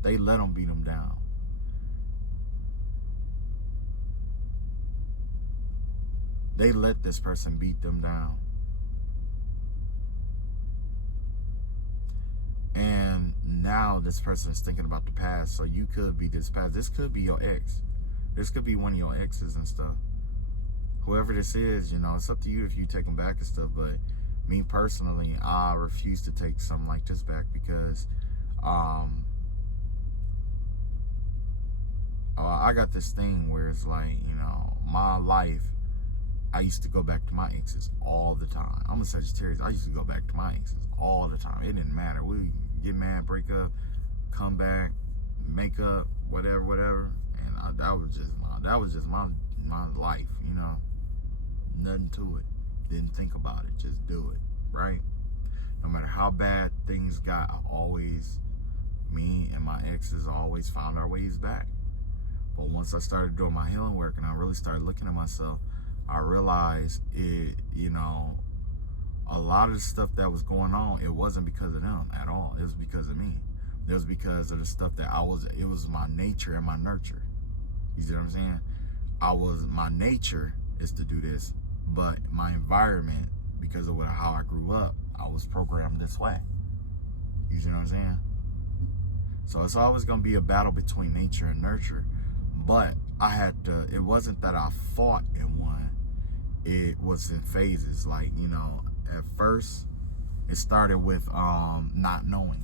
They let them beat them down. They let this person beat them down. And now this person is thinking about the past. So you could be this past. This could be your ex. This could be one of your exes and stuff. Whoever this is, you know, it's up to you if you take them back and stuff. But me personally, I refuse to take something like this back because I got this thing where it's like, you know, my life, I used to go back to my exes all the time. I'm a Sagittarius. I used to go back to my exes all the time. It didn't matter. We get mad, break up, come back, make up, whatever. And that was just my life, you know. Nothing to it. Didn't think about it. Just do it, right? No matter how bad things got, me and my exes always found our ways back. But once I started doing my healing work and I really started looking at myself, I realized it, you know, a lot of the stuff that was going on, it wasn't because of them at all. It was because of me. It was because of the stuff that it was my nature and my nurture. You see what I'm saying? My nature is to do this, but my environment, because of how I grew up, I was programmed this way. You see what I'm saying? So it's always going to be a battle between nature and nurture. But it wasn't that I fought in one. It was in phases. Like, you know, at first, it started with not knowing.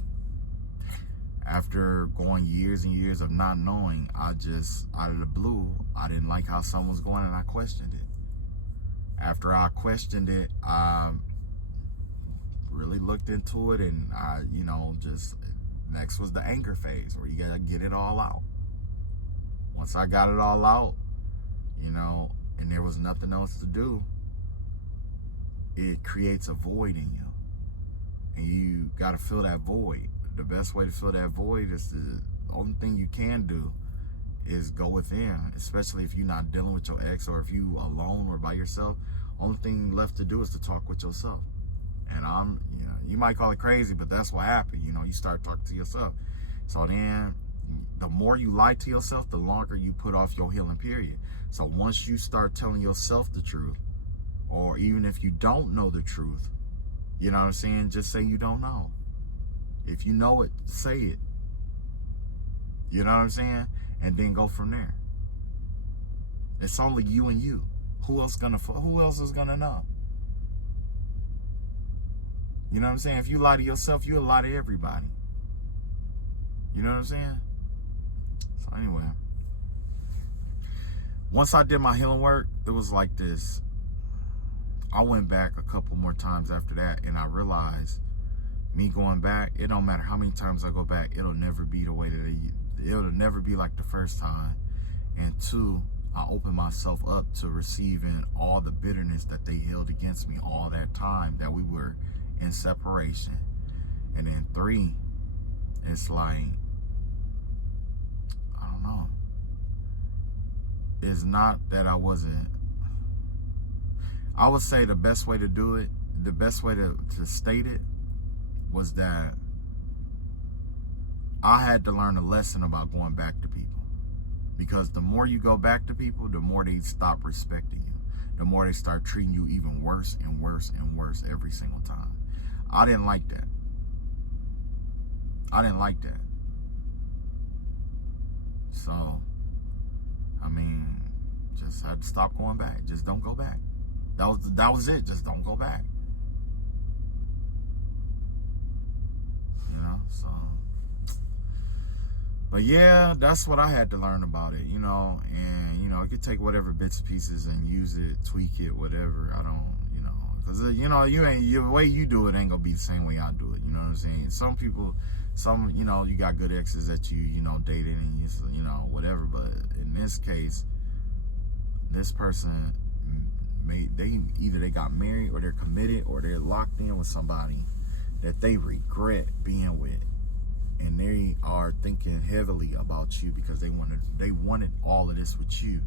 After going years and years of not knowing, I just, out of the blue, I didn't like how something was going and I questioned it. After I questioned it, I really looked into it and I, you know, just, next was the anger phase where you gotta get it all out. Once I got it all out, you know, and there was nothing else to do, it creates a void in you. And you got to fill that void. The best way to fill that void is the only thing you can do is go within, especially if you're not dealing with your ex or if you alone or by yourself. Only thing left to do is to talk with yourself. And you know, you might call it crazy, but that's what happened. You know, you start talking to yourself. So then the more you lie to yourself, the longer you put off your healing period. So once you start telling yourself the truth, or even if you don't know the truth, you know what I'm saying? Just say you don't know. If you know it, say it. You know what I'm saying? And then go from there. It's only you and you. Who else is gonna know? You know what I'm saying? If you lie to yourself, you'll lie to everybody. You know what I'm saying? So anyway, once I did my healing work, it was like this. I went back a couple more times after that, and I realized me going back, it don't matter how many times I go back, it'll never be the way that it'll never be like the first time. And two, I opened myself up to receiving all the bitterness that they held against me all that time that we were in separation. And then three, it's like, I don't know. It's not that I wasn't. I would say the best way to do it, the best way to state it was that I had to learn a lesson about going back to people. Because the more you go back to people, the more they stop respecting you. The more they start treating you even worse and worse and worse every single time. I didn't like that. I didn't like that. So, I mean, just had to stop going back. Just don't go back. That was it. Just don't go back. You know, so. But yeah, that's what I had to learn about it, you know. And, you know, you could take whatever bits and pieces and use it, tweak it, whatever. I don't, you know, because, you know, the way you do it ain't going to be the same way I do it. You know what I'm saying? Some people, you know, you got good exes that you know, dated and you know, whatever. But in this case, this person, they got married or they're committed or they're locked in with somebody that they regret being with. And they are thinking heavily about you because they wanted all of this with you.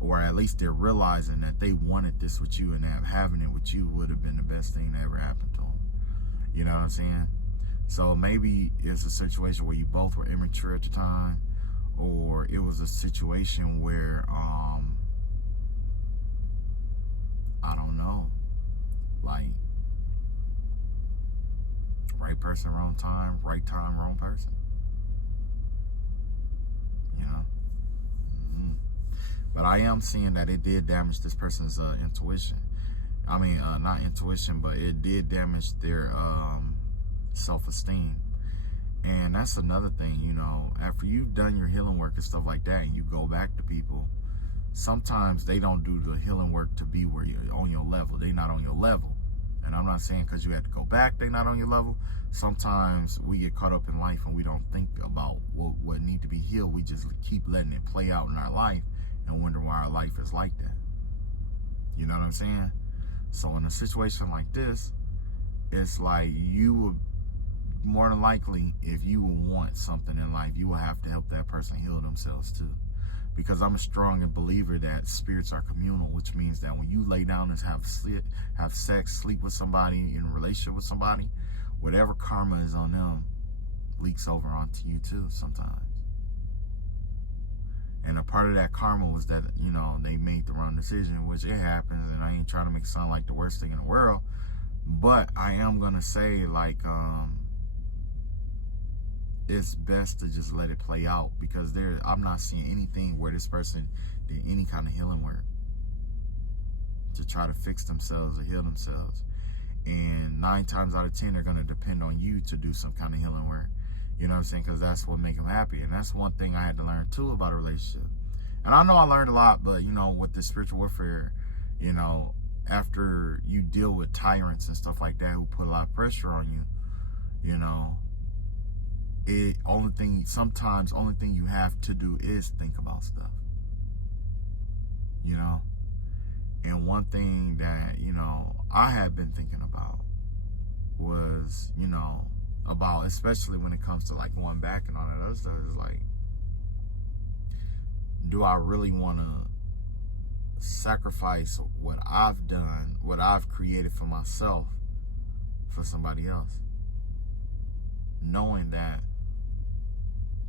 or at least they're realizing that they wanted this with you, and that having it with you would have been the best thing that ever happened to them. You know what I'm saying? So maybe it's a situation where you both were immature at the time, or it was a situation where, I don't know, like, right person, wrong time, wrong person. You know? Mm-hmm. But I am seeing that it did damage this person's intuition. I mean, not intuition, but it did damage their self-esteem. And that's another thing, you know, after you've done your healing work and stuff like that, and you go back to people, sometimes they don't do the healing work to be where you're on your level. They're not on your level. And I'm not saying because you had to go back, they're not on your level. Sometimes we get caught up in life and we don't think about what need to be healed. We just keep letting it play out in our life and wonder why our life is like that. You know what I'm saying? So in a situation like this, it's like you would, more than likely, if you would want something in life, you will have to help that person heal themselves too. Because I'm a strong believer that spirits are communal, which means that when you lay down and have sex, sleep with somebody, in a relationship with somebody, whatever karma is on them leaks over onto you too sometimes. And a part of that karma was that, you know, they made the wrong decision, which it happens, and I ain't trying to make it sound like the worst thing in the world, but I am going to say, like, it's best to just let it play out, because I'm not seeing anything where this person did any kind of healing work to try to fix themselves or heal themselves. And 9 times out of 10, they're going to depend on you to do some kind of healing work. You know what I'm saying? Because that's what makes them happy. And that's one thing I had to learn too about a relationship. And I know I learned a lot, but, you know, with the spiritual warfare, you know, after you deal with tyrants and stuff like that who put a lot of pressure on you, you know, only thing you have to do is think about stuff, you know. And one thing that, you know, I had been thinking about was, you know, about, especially when it comes to like going back and all that other stuff, is like, do I really want to sacrifice what I've done, what I've created for myself, for somebody else, knowing that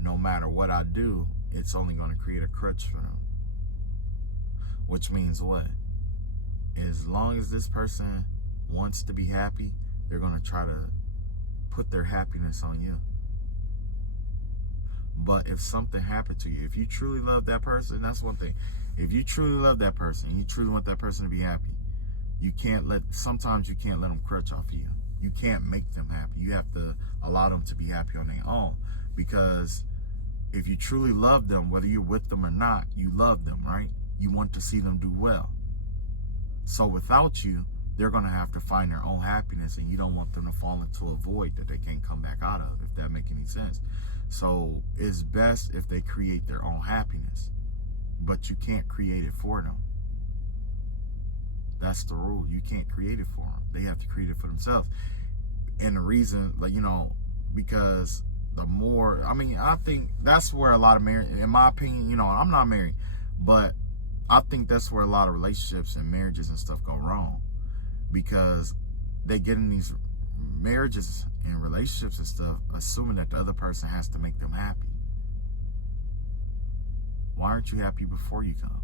no matter what I do, it's only going to create a crutch for them. Which means what? As long as this person wants to be happy, they're going to try to put their happiness on you. But if something happened to you, if you truly love that person, that's one thing. If you truly love that person, and you truly want that person to be happy, sometimes you can't let them crutch off of you. You can't make them happy. You have to allow them to be happy on their own. Because if you truly love them, whether you're with them or not, you love them, right? You want to see them do well. So without you, they're going to have to find their own happiness, and you don't want them to fall into a void that they can't come back out of, if that makes any sense. So it's best if they create their own happiness, but you can't create it for them. That's the rule. You can't create it for them. They have to create it for themselves. And the reason, like, you know, because the more, I mean, I think that's where a lot of marriage, in my opinion, you know, I'm not married, but I think that's where a lot of relationships and marriages and stuff go wrong, because they get in these marriages and relationships and stuff assuming that the other person has to make them happy. Why aren't you happy before you come?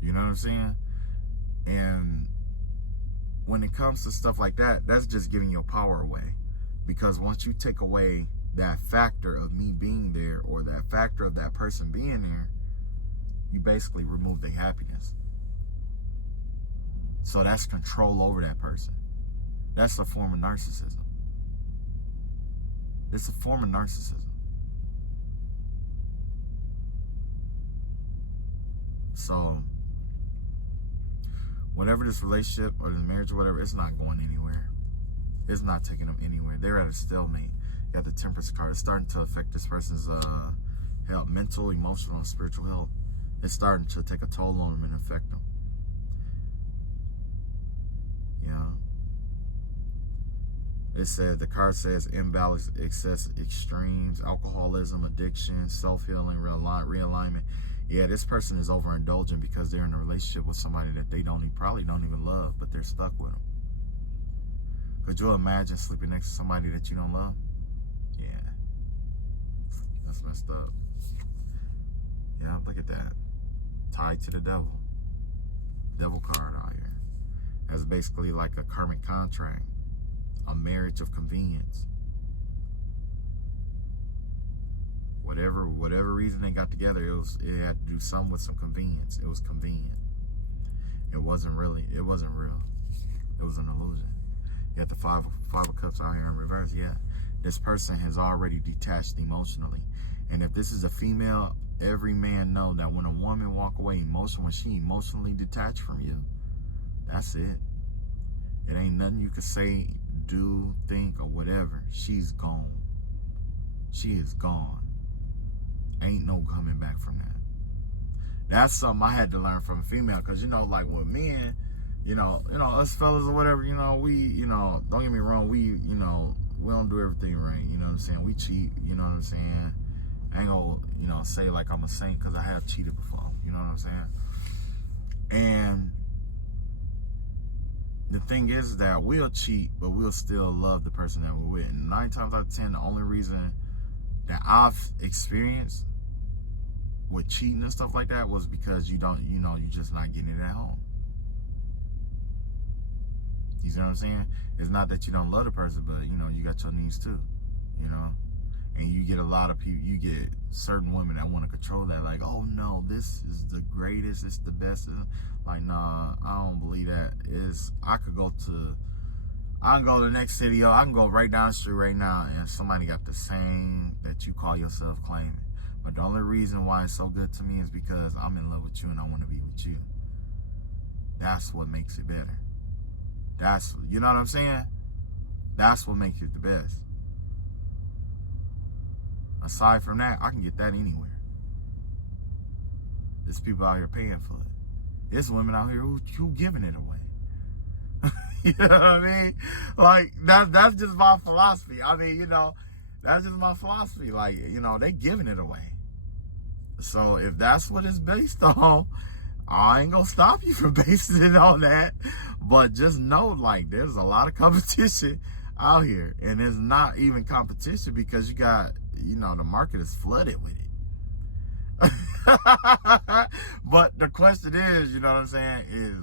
You know what I'm saying? And when it comes to stuff like that, that's just giving your power away. Because once you take away that factor of me being there, or that factor of that person being there, you basically remove their happiness. So that's control over that person. That's a form of narcissism. It's a form of narcissism. So whatever this relationship or this marriage or whatever, it's not going anywhere. It's not taking them anywhere. They're at a stalemate. You have the Temperance card. It's starting to affect this person's health, mental, emotional, and spiritual health. It's starting to take a toll on them and affect them. Yeah. It says, the card says imbalance, excess, extremes, alcoholism, addiction, self-healing, realignment. Yeah, this person is overindulgent because they're in a relationship with somebody that they probably don't even love, but they're stuck with them. Could you imagine sleeping next to somebody that you don't love? Yeah. That's messed up. Yeah, look at that. Tied to the devil. Devil card out here. That's basically like a karmic contract. A marriage of convenience. Whatever reason they got together, it had to do something with some convenience. It was convenient. It wasn't real. It was an illusion. You got the five of cups out here in reverse. Yeah, this person has already detached emotionally. And if this is a female, every man know that when a woman walk away when she emotionally detached from you, that's it. It ain't nothing you can say, do, think, or whatever. She's gone. She is gone. Ain't no coming back from that. That's something I had to learn from a female, because, like with men, us fellas or whatever, we, don't get me wrong, we don't do everything right, you know what I'm saying? We cheat, you know what I'm saying? I ain't gonna, say like I'm a saint, because I have cheated before, you know what I'm saying? And the thing is that we'll cheat, but we'll still love the person that we're with. And 9 times out of 10, the only reason that I've experienced with cheating and stuff like that was because you're just not getting it at home. You see what I'm saying? It's not that you don't love the person, but you got your needs too, and you get a lot of people, you get certain women that want to control that, like, oh no, this is the greatest, it's the best. Like, nah, I don't believe that. I can go to the next city, I can go right down the street right now, and somebody got the same that you call yourself claiming. But the only reason why it's so good to me is because I'm in love with you and I want to be with you. That's what makes it better. You know what I'm saying? That's what makes it the best. Aside from that, I can get that anywhere. There's people out here paying for it. There's women out here who giving it away. You know what I mean? Like, that's just my philosophy. I mean, that's just my philosophy. Like, they giving it away. So if that's what it's based on, I ain't gonna stop you from basing it on that. But just know, like, there's a lot of competition out here. And it's not even competition because you got, the market is flooded with it. But the question is, you know what I'm saying, is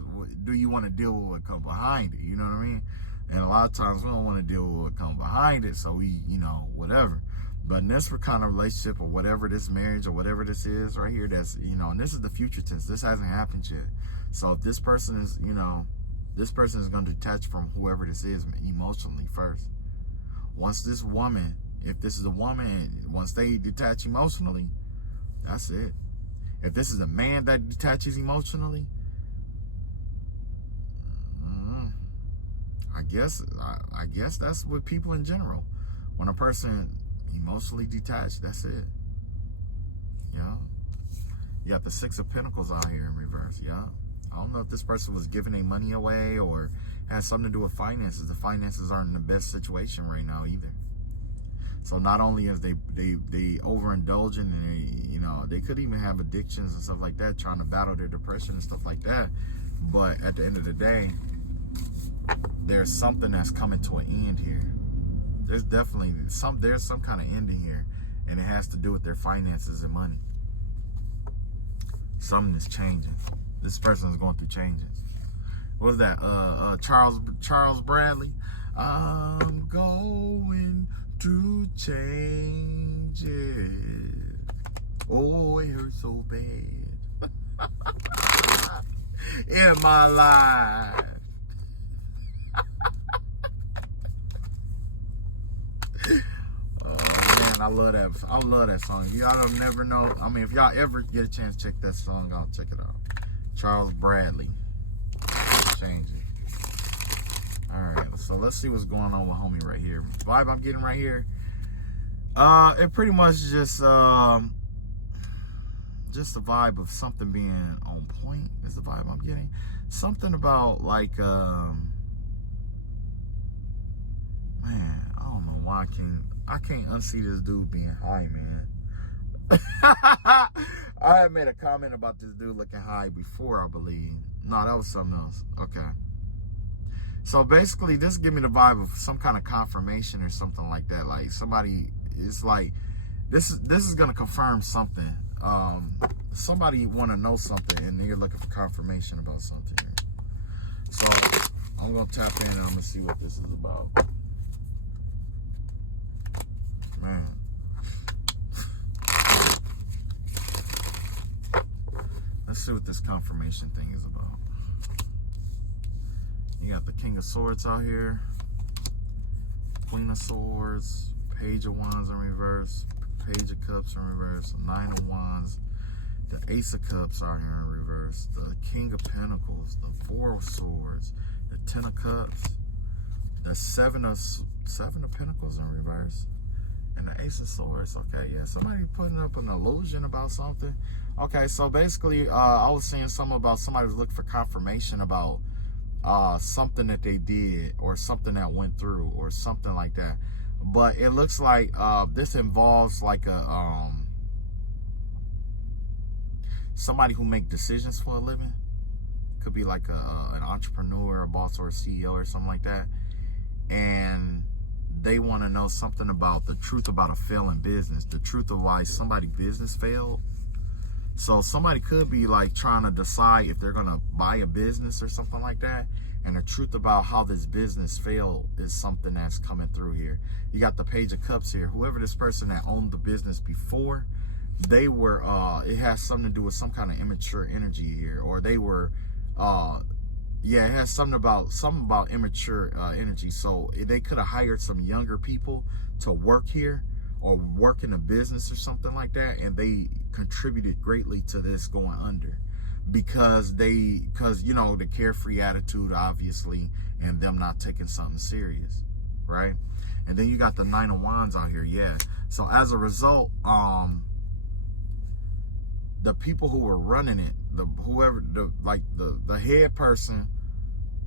do you want to deal with what comes behind it? You know what I mean? And a lot of times we don't want to deal with what comes behind it. So we, whatever. But in this kind of relationship or whatever, this marriage or whatever this is right here, that's, and this is the future tense. This hasn't happened yet. So if this person is, this person is going to detach from whoever this is emotionally first. Once this woman, if this is a woman, once they detach emotionally, that's it. If this is a man that detaches emotionally, I guess that's what people in general. When a person emotionally detached, that's it. Yeah. You got the 6 of Pentacles out here in reverse. Yeah. I don't know if this person was giving their money away or has something to do with finances. The finances aren't in the best situation right now either. So not only is they overindulging and they could even have addictions and stuff like that, trying to battle their depression and stuff like that. But at the end of the day, there's something that's coming to an end here. There's definitely some kind of ending here, and it has to do with their finances and money. Something is changing. This person is going through changes. What was that? Charles Bradley. I'm going to change it. Oh, it hurts so bad in my life. I love that song. Y'all don't never know. I mean, if y'all ever get a chance to check that song out, check it out. Charles Bradley. Change it. Alright, so let's see what's going on with homie right here. The vibe I'm getting right here. It pretty much just the vibe of something being on point is the vibe I'm getting. Something about like Man, I don't know why I can't unsee this dude being high, man. I had made a comment about this dude looking high before, I believe. No, that was something else. Okay. So basically, this give me the vibe of some kind of confirmation or something like that. Like somebody is like, this is gonna confirm something. Somebody want to know something, and you're looking for confirmation about something here. So I'm gonna tap in and I'm gonna see what this is about. Man. Let's see what this confirmation thing is about. You got the King of Swords out here, Queen of Swords, Page of Wands in reverse, Page of Cups in reverse, Nine of Wands, the Ace of Cups out here in reverse, the King of Pentacles, the Four of Swords, the Ten of Cups, the Seven of Pentacles in reverse, and the Ace of Swords. Okay, yeah, somebody putting up an illusion about something. Okay, so basically, I was saying something about somebody was looking for confirmation about something that they did or something that went through or something like that. But it looks like this involves like a somebody who make decisions for a living. Could be like an entrepreneur, a boss, or a CEO or something like that. And they want to know something about the truth about a failing business, the truth of why somebody's business failed. So somebody could be like trying to decide if they're going to buy a business or something like that. And the truth about how this business failed is something that's coming through here. You got the Page of Cups here. Whoever this person that owned the business before, they were, it has something to do with some kind of immature energy here. Or they were, yeah, it has something about immature energy. So they could have hired some younger people to work here or work in a business or something like that, and they contributed greatly to this going under because you know, the carefree attitude, obviously, and them not taking something serious, right? And then you got the Nine of Wands out here. Yeah, so as a result, the people who were running it, the head person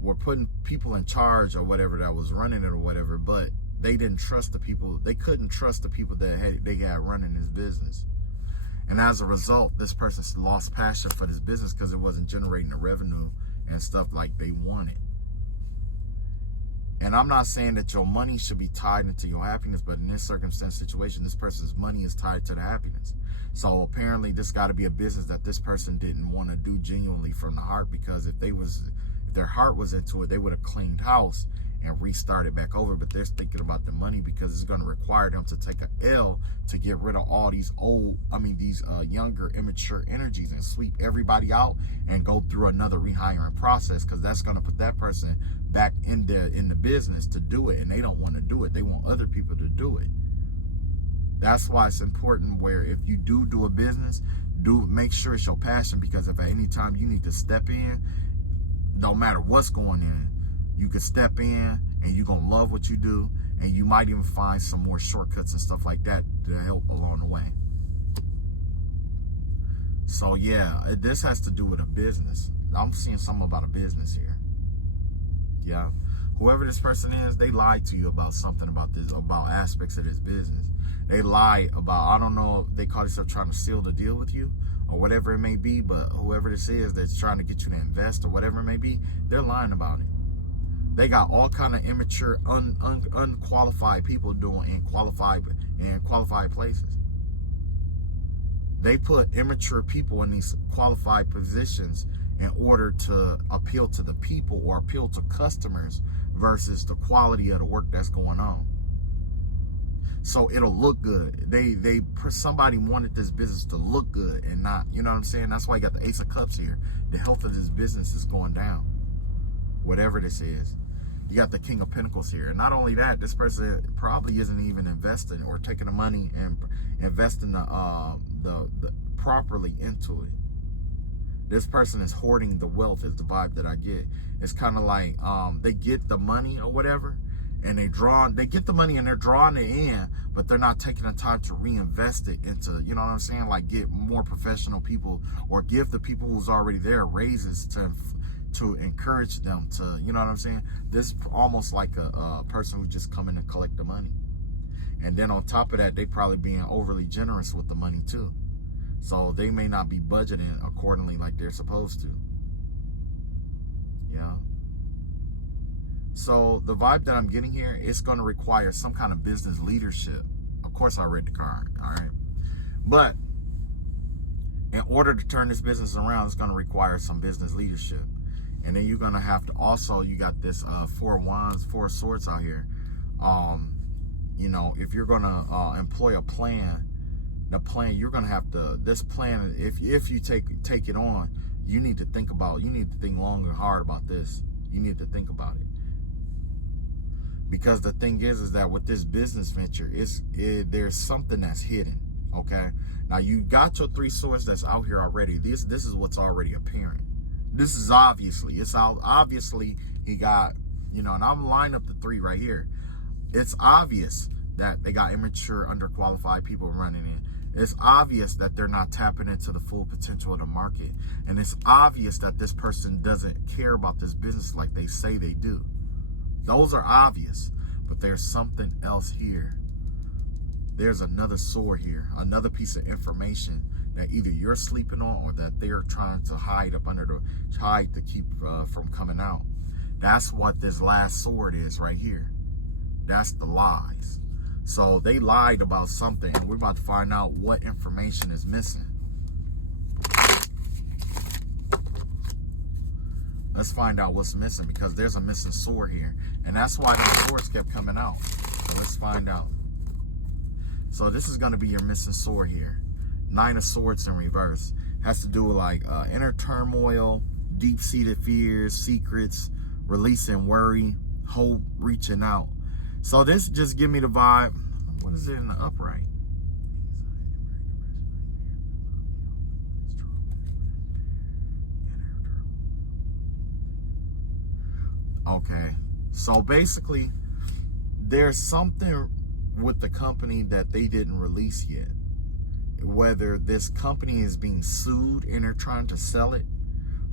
were putting people in charge or whatever that was running it or whatever, but they didn't trust the people. They couldn't trust the people that they had running this business. And as a result, this person lost passion for this business because it wasn't generating the revenue and stuff like they wanted. And I'm not saying that your money should be tied into your happiness, but in this circumstance situation, this person's money is tied to the happiness. So apparently this got to be a business that this person didn't want to do genuinely from the heart, because if their heart was into it, they would have cleaned house and restarted back over. But they're thinking about the money because it's going to require them to take an L to get rid of all these younger, immature energies and sweep everybody out and go through another rehiring process, because that's going to put that person back in the business to do it, and they don't want to do it. They want other people to do it. That's why it's important where if you do a business, make sure it's your passion, because if at any time you need to step in, no matter what's going in, you could step in and you're going to love what you do, and you might even find some more shortcuts and stuff like that to help along the way. So yeah, this has to do with a business. I'm seeing something about a business here. Yeah. Whoever this person is, they lied to you about something about this, about aspects of this business. They lie about, I don't know if they call themselves trying to seal the deal with you or whatever it may be, but whoever this is that's trying to get you to invest or whatever it may be, they're lying about it. They got all kind of immature, unqualified people doing in qualified places. They put immature people in these qualified positions in order to appeal to the people or appeal to customers versus the quality of the work that's going on. So it'll look good. Somebody wanted this business to look good and not, you know what I'm saying? That's why you got the Ace of Cups here. The health of this business is going down, whatever this is. You got the King of Pentacles here. And not only that, this person probably isn't even investing or taking the money and investing the properly into it. This person is hoarding the wealth is the vibe that I get. It's kind of like they get the money or whatever, and they get the money and they're drawing it in, but they're not taking the time to reinvest it into, you know what I'm saying? Like get more professional people or give the people who's already there raises to encourage them to, you know what I'm saying? This almost like a person who just come in and collect the money. And then on top of that, they probably being overly generous with the money too. So they may not be budgeting accordingly like they're supposed to. Yeah. So the vibe that I'm getting here, it's going to require some kind of business leadership. Of course, I read the card. All right. But in order to turn this business around, it's going to require some business leadership. And then you're going to have to also, you got this 4 wands, 4 swords out here. You know, if you're going to employ a plan, the plan, you're going to have to, this plan, if you take it on, you need to think long and hard about this. You need to think about it. Because the thing is that with this business venture, there's something that's hidden, okay? Now, you got your 3 swords that's out here already. This is what's already apparent. This is obviously, obviously he got, you know, and I'm lining up the 3 right here. It's obvious that they got immature, underqualified people running it. It's obvious that they're not tapping into the full potential of the market. And it's obvious that this person doesn't care about this business like they say they do. Those are obvious, but there's something else here. There's another sword here, another piece of information that either you're sleeping on or that they're trying to hide up under hide to keep from coming out. That's what this last sword is right here. That's the lies. So they lied about something, and we're about to find out what information is missing. Let's find out what's missing, because there's a missing sword here. And that's why the swords kept coming out. So let's find out. So this is going to be your missing sword here. 9 of Swords in reverse. Has to do with like inner turmoil, deep-seated fears, secrets, releasing worry, hope, reaching out. So this just give me the vibe. What is it in the upright? Okay, so basically there's something with the company that they didn't release yet. Whether this company is being sued and they're trying to sell it,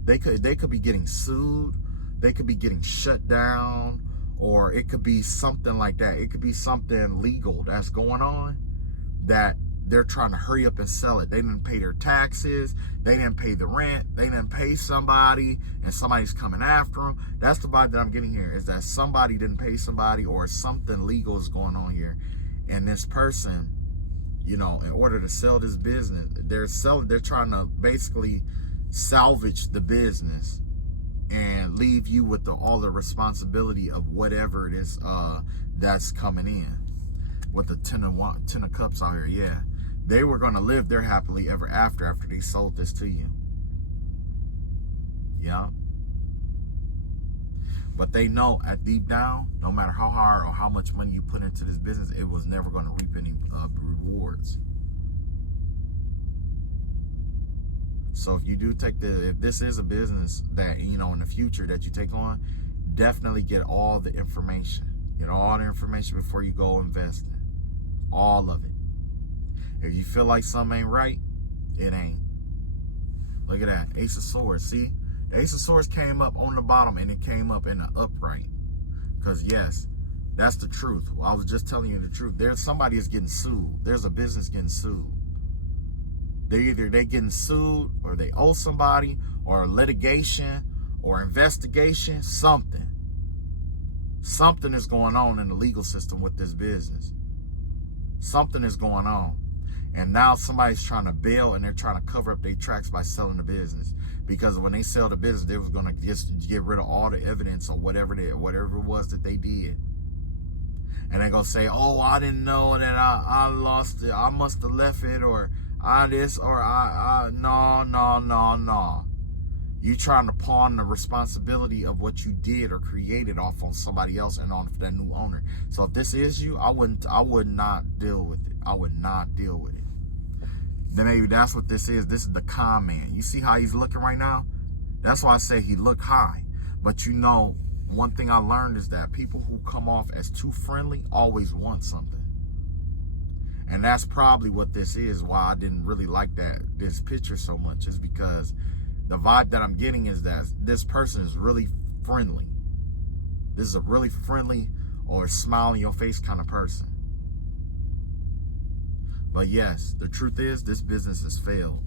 they could be getting sued, they could be getting shut down, or it could be something like that. It could be something legal that's going on that they're trying to hurry up and sell it. They didn't pay their taxes. They didn't pay the rent. They didn't pay somebody, and somebody's coming after them. That's the vibe that I'm getting here, is that somebody didn't pay somebody, or something legal is going on here. And this person, you know, in order to sell this business, they're trying to basically salvage the business and leave you with all the responsibility of whatever it is that's coming in. With the 10 of Cups out here, yeah. They were going to live their happily ever after they sold this to you. Yeah. But they know at deep down, no matter how hard or how much money you put into this business, it was never going to reap any rewards. So if you do if this is a business that, you know, in the future that you take on, definitely get all the information. Get all the information before you go invest in. All of it. If you feel like something ain't right, it ain't. Look at that. Ace of Swords. See? The Ace of Swords came up on the bottom, and it came up in the upright. Because, yes, that's the truth. Well, I was just telling you the truth. Somebody is getting sued. There's a business getting sued. They're getting sued, or they owe somebody, or litigation, or investigation, something. Something is going on in the legal system with this business. Something is going on. And now somebody's trying to bail, and they're trying to cover up their tracks by selling the business. Because when they sell the business, they was going to just get rid of all the evidence or whatever it was that they did. And they're going to say, oh, I didn't know that I lost it. I must have left it, or no. You trying to pawn the responsibility of what you did or created off on somebody else and on that new owner. So if this is you, I would not deal with it. I would not deal with it. Then maybe that's what this is. This is the con man. You see how he's looking right now? That's why I say he look high. But you know, one thing I learned is that people who come off as too friendly always want something. And that's probably what this is, why I didn't really like this picture so much, is because The vibe that I'm getting is that this person is really friendly. This is a really friendly or smile in your face kind of person. But yes, the truth is this business has failed.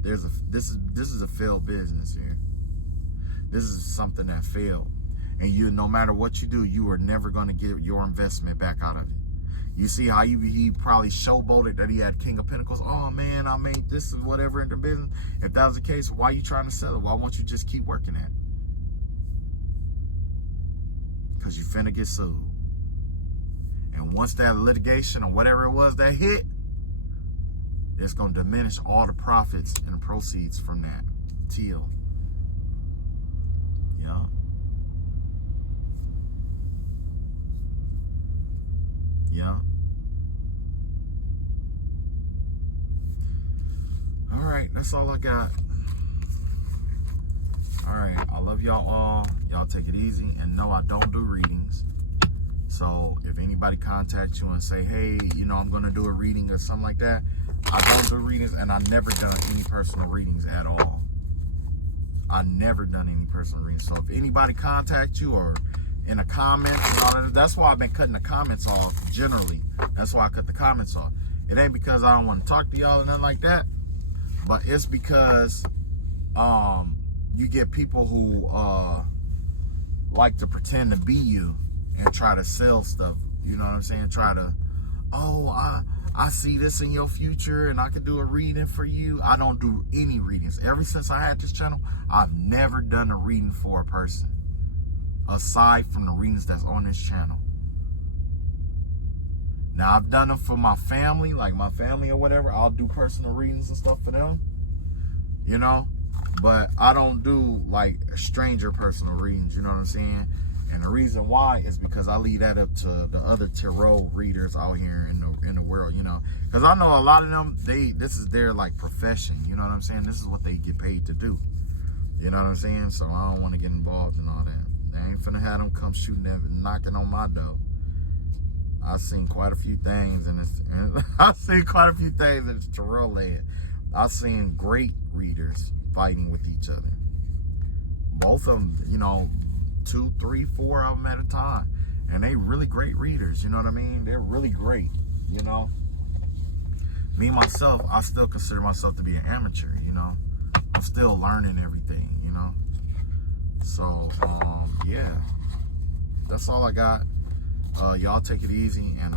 This is a failed business here. This is something that failed. And no matter what you do, you are never going to get your investment back out of it. You see how he probably showboated that he had King of Pentacles. Oh man, I made this and whatever in the business. If that was the case, why are you trying to sell it? Why won't you just keep working at it? Because you finna get sued. And once that litigation or whatever it was that hit, it's going to diminish all the profits and the proceeds from that deal. Yeah. Yeah. All right, that's all I got. All right, I love y'all all. Y'all take it easy. And no, I don't do readings. So if anybody contacts you and say, hey, I'm going to do a reading or something like that, I don't do readings, and I've never done any personal readings at all. I've never done any personal readings. So if anybody contacts you or in the comments and all that, that's why I've been cutting the comments off generally. That's why I cut the comments off. It ain't because I don't want to talk to y'all or nothing like that, but it's because you get people who like to pretend to be you and try to sell stuff. You know what I'm saying? Try to, I see this in your future and I could do a reading for you. I don't do any readings. Ever since I had this channel, I've never done a reading for a person aside from the readings that's on this channel. Now, I've done them for my family, like my family or whatever. I'll do personal readings and stuff for them, but I don't do like stranger personal readings, you know what I'm saying? And the reason why is because I leave that up to the other tarot readers out here in the world, because I know a lot of them, this is their like profession, you know what I'm saying? This is what they get paid to do, you know what I'm saying? So I don't want to get involved in all that. I ain't finna have them come shooting and knocking on my door. I've seen quite a few things, and I've seen quite a few things in the tarot land. I've seen great readers fighting with each other. Both of them, 2, 3, 4 of them at a time. And they really great readers, you know what I mean? They're really great, Me, myself, I still consider myself to be an amateur, I'm still learning everything, So, yeah. That's all I got. Y'all take it easy, and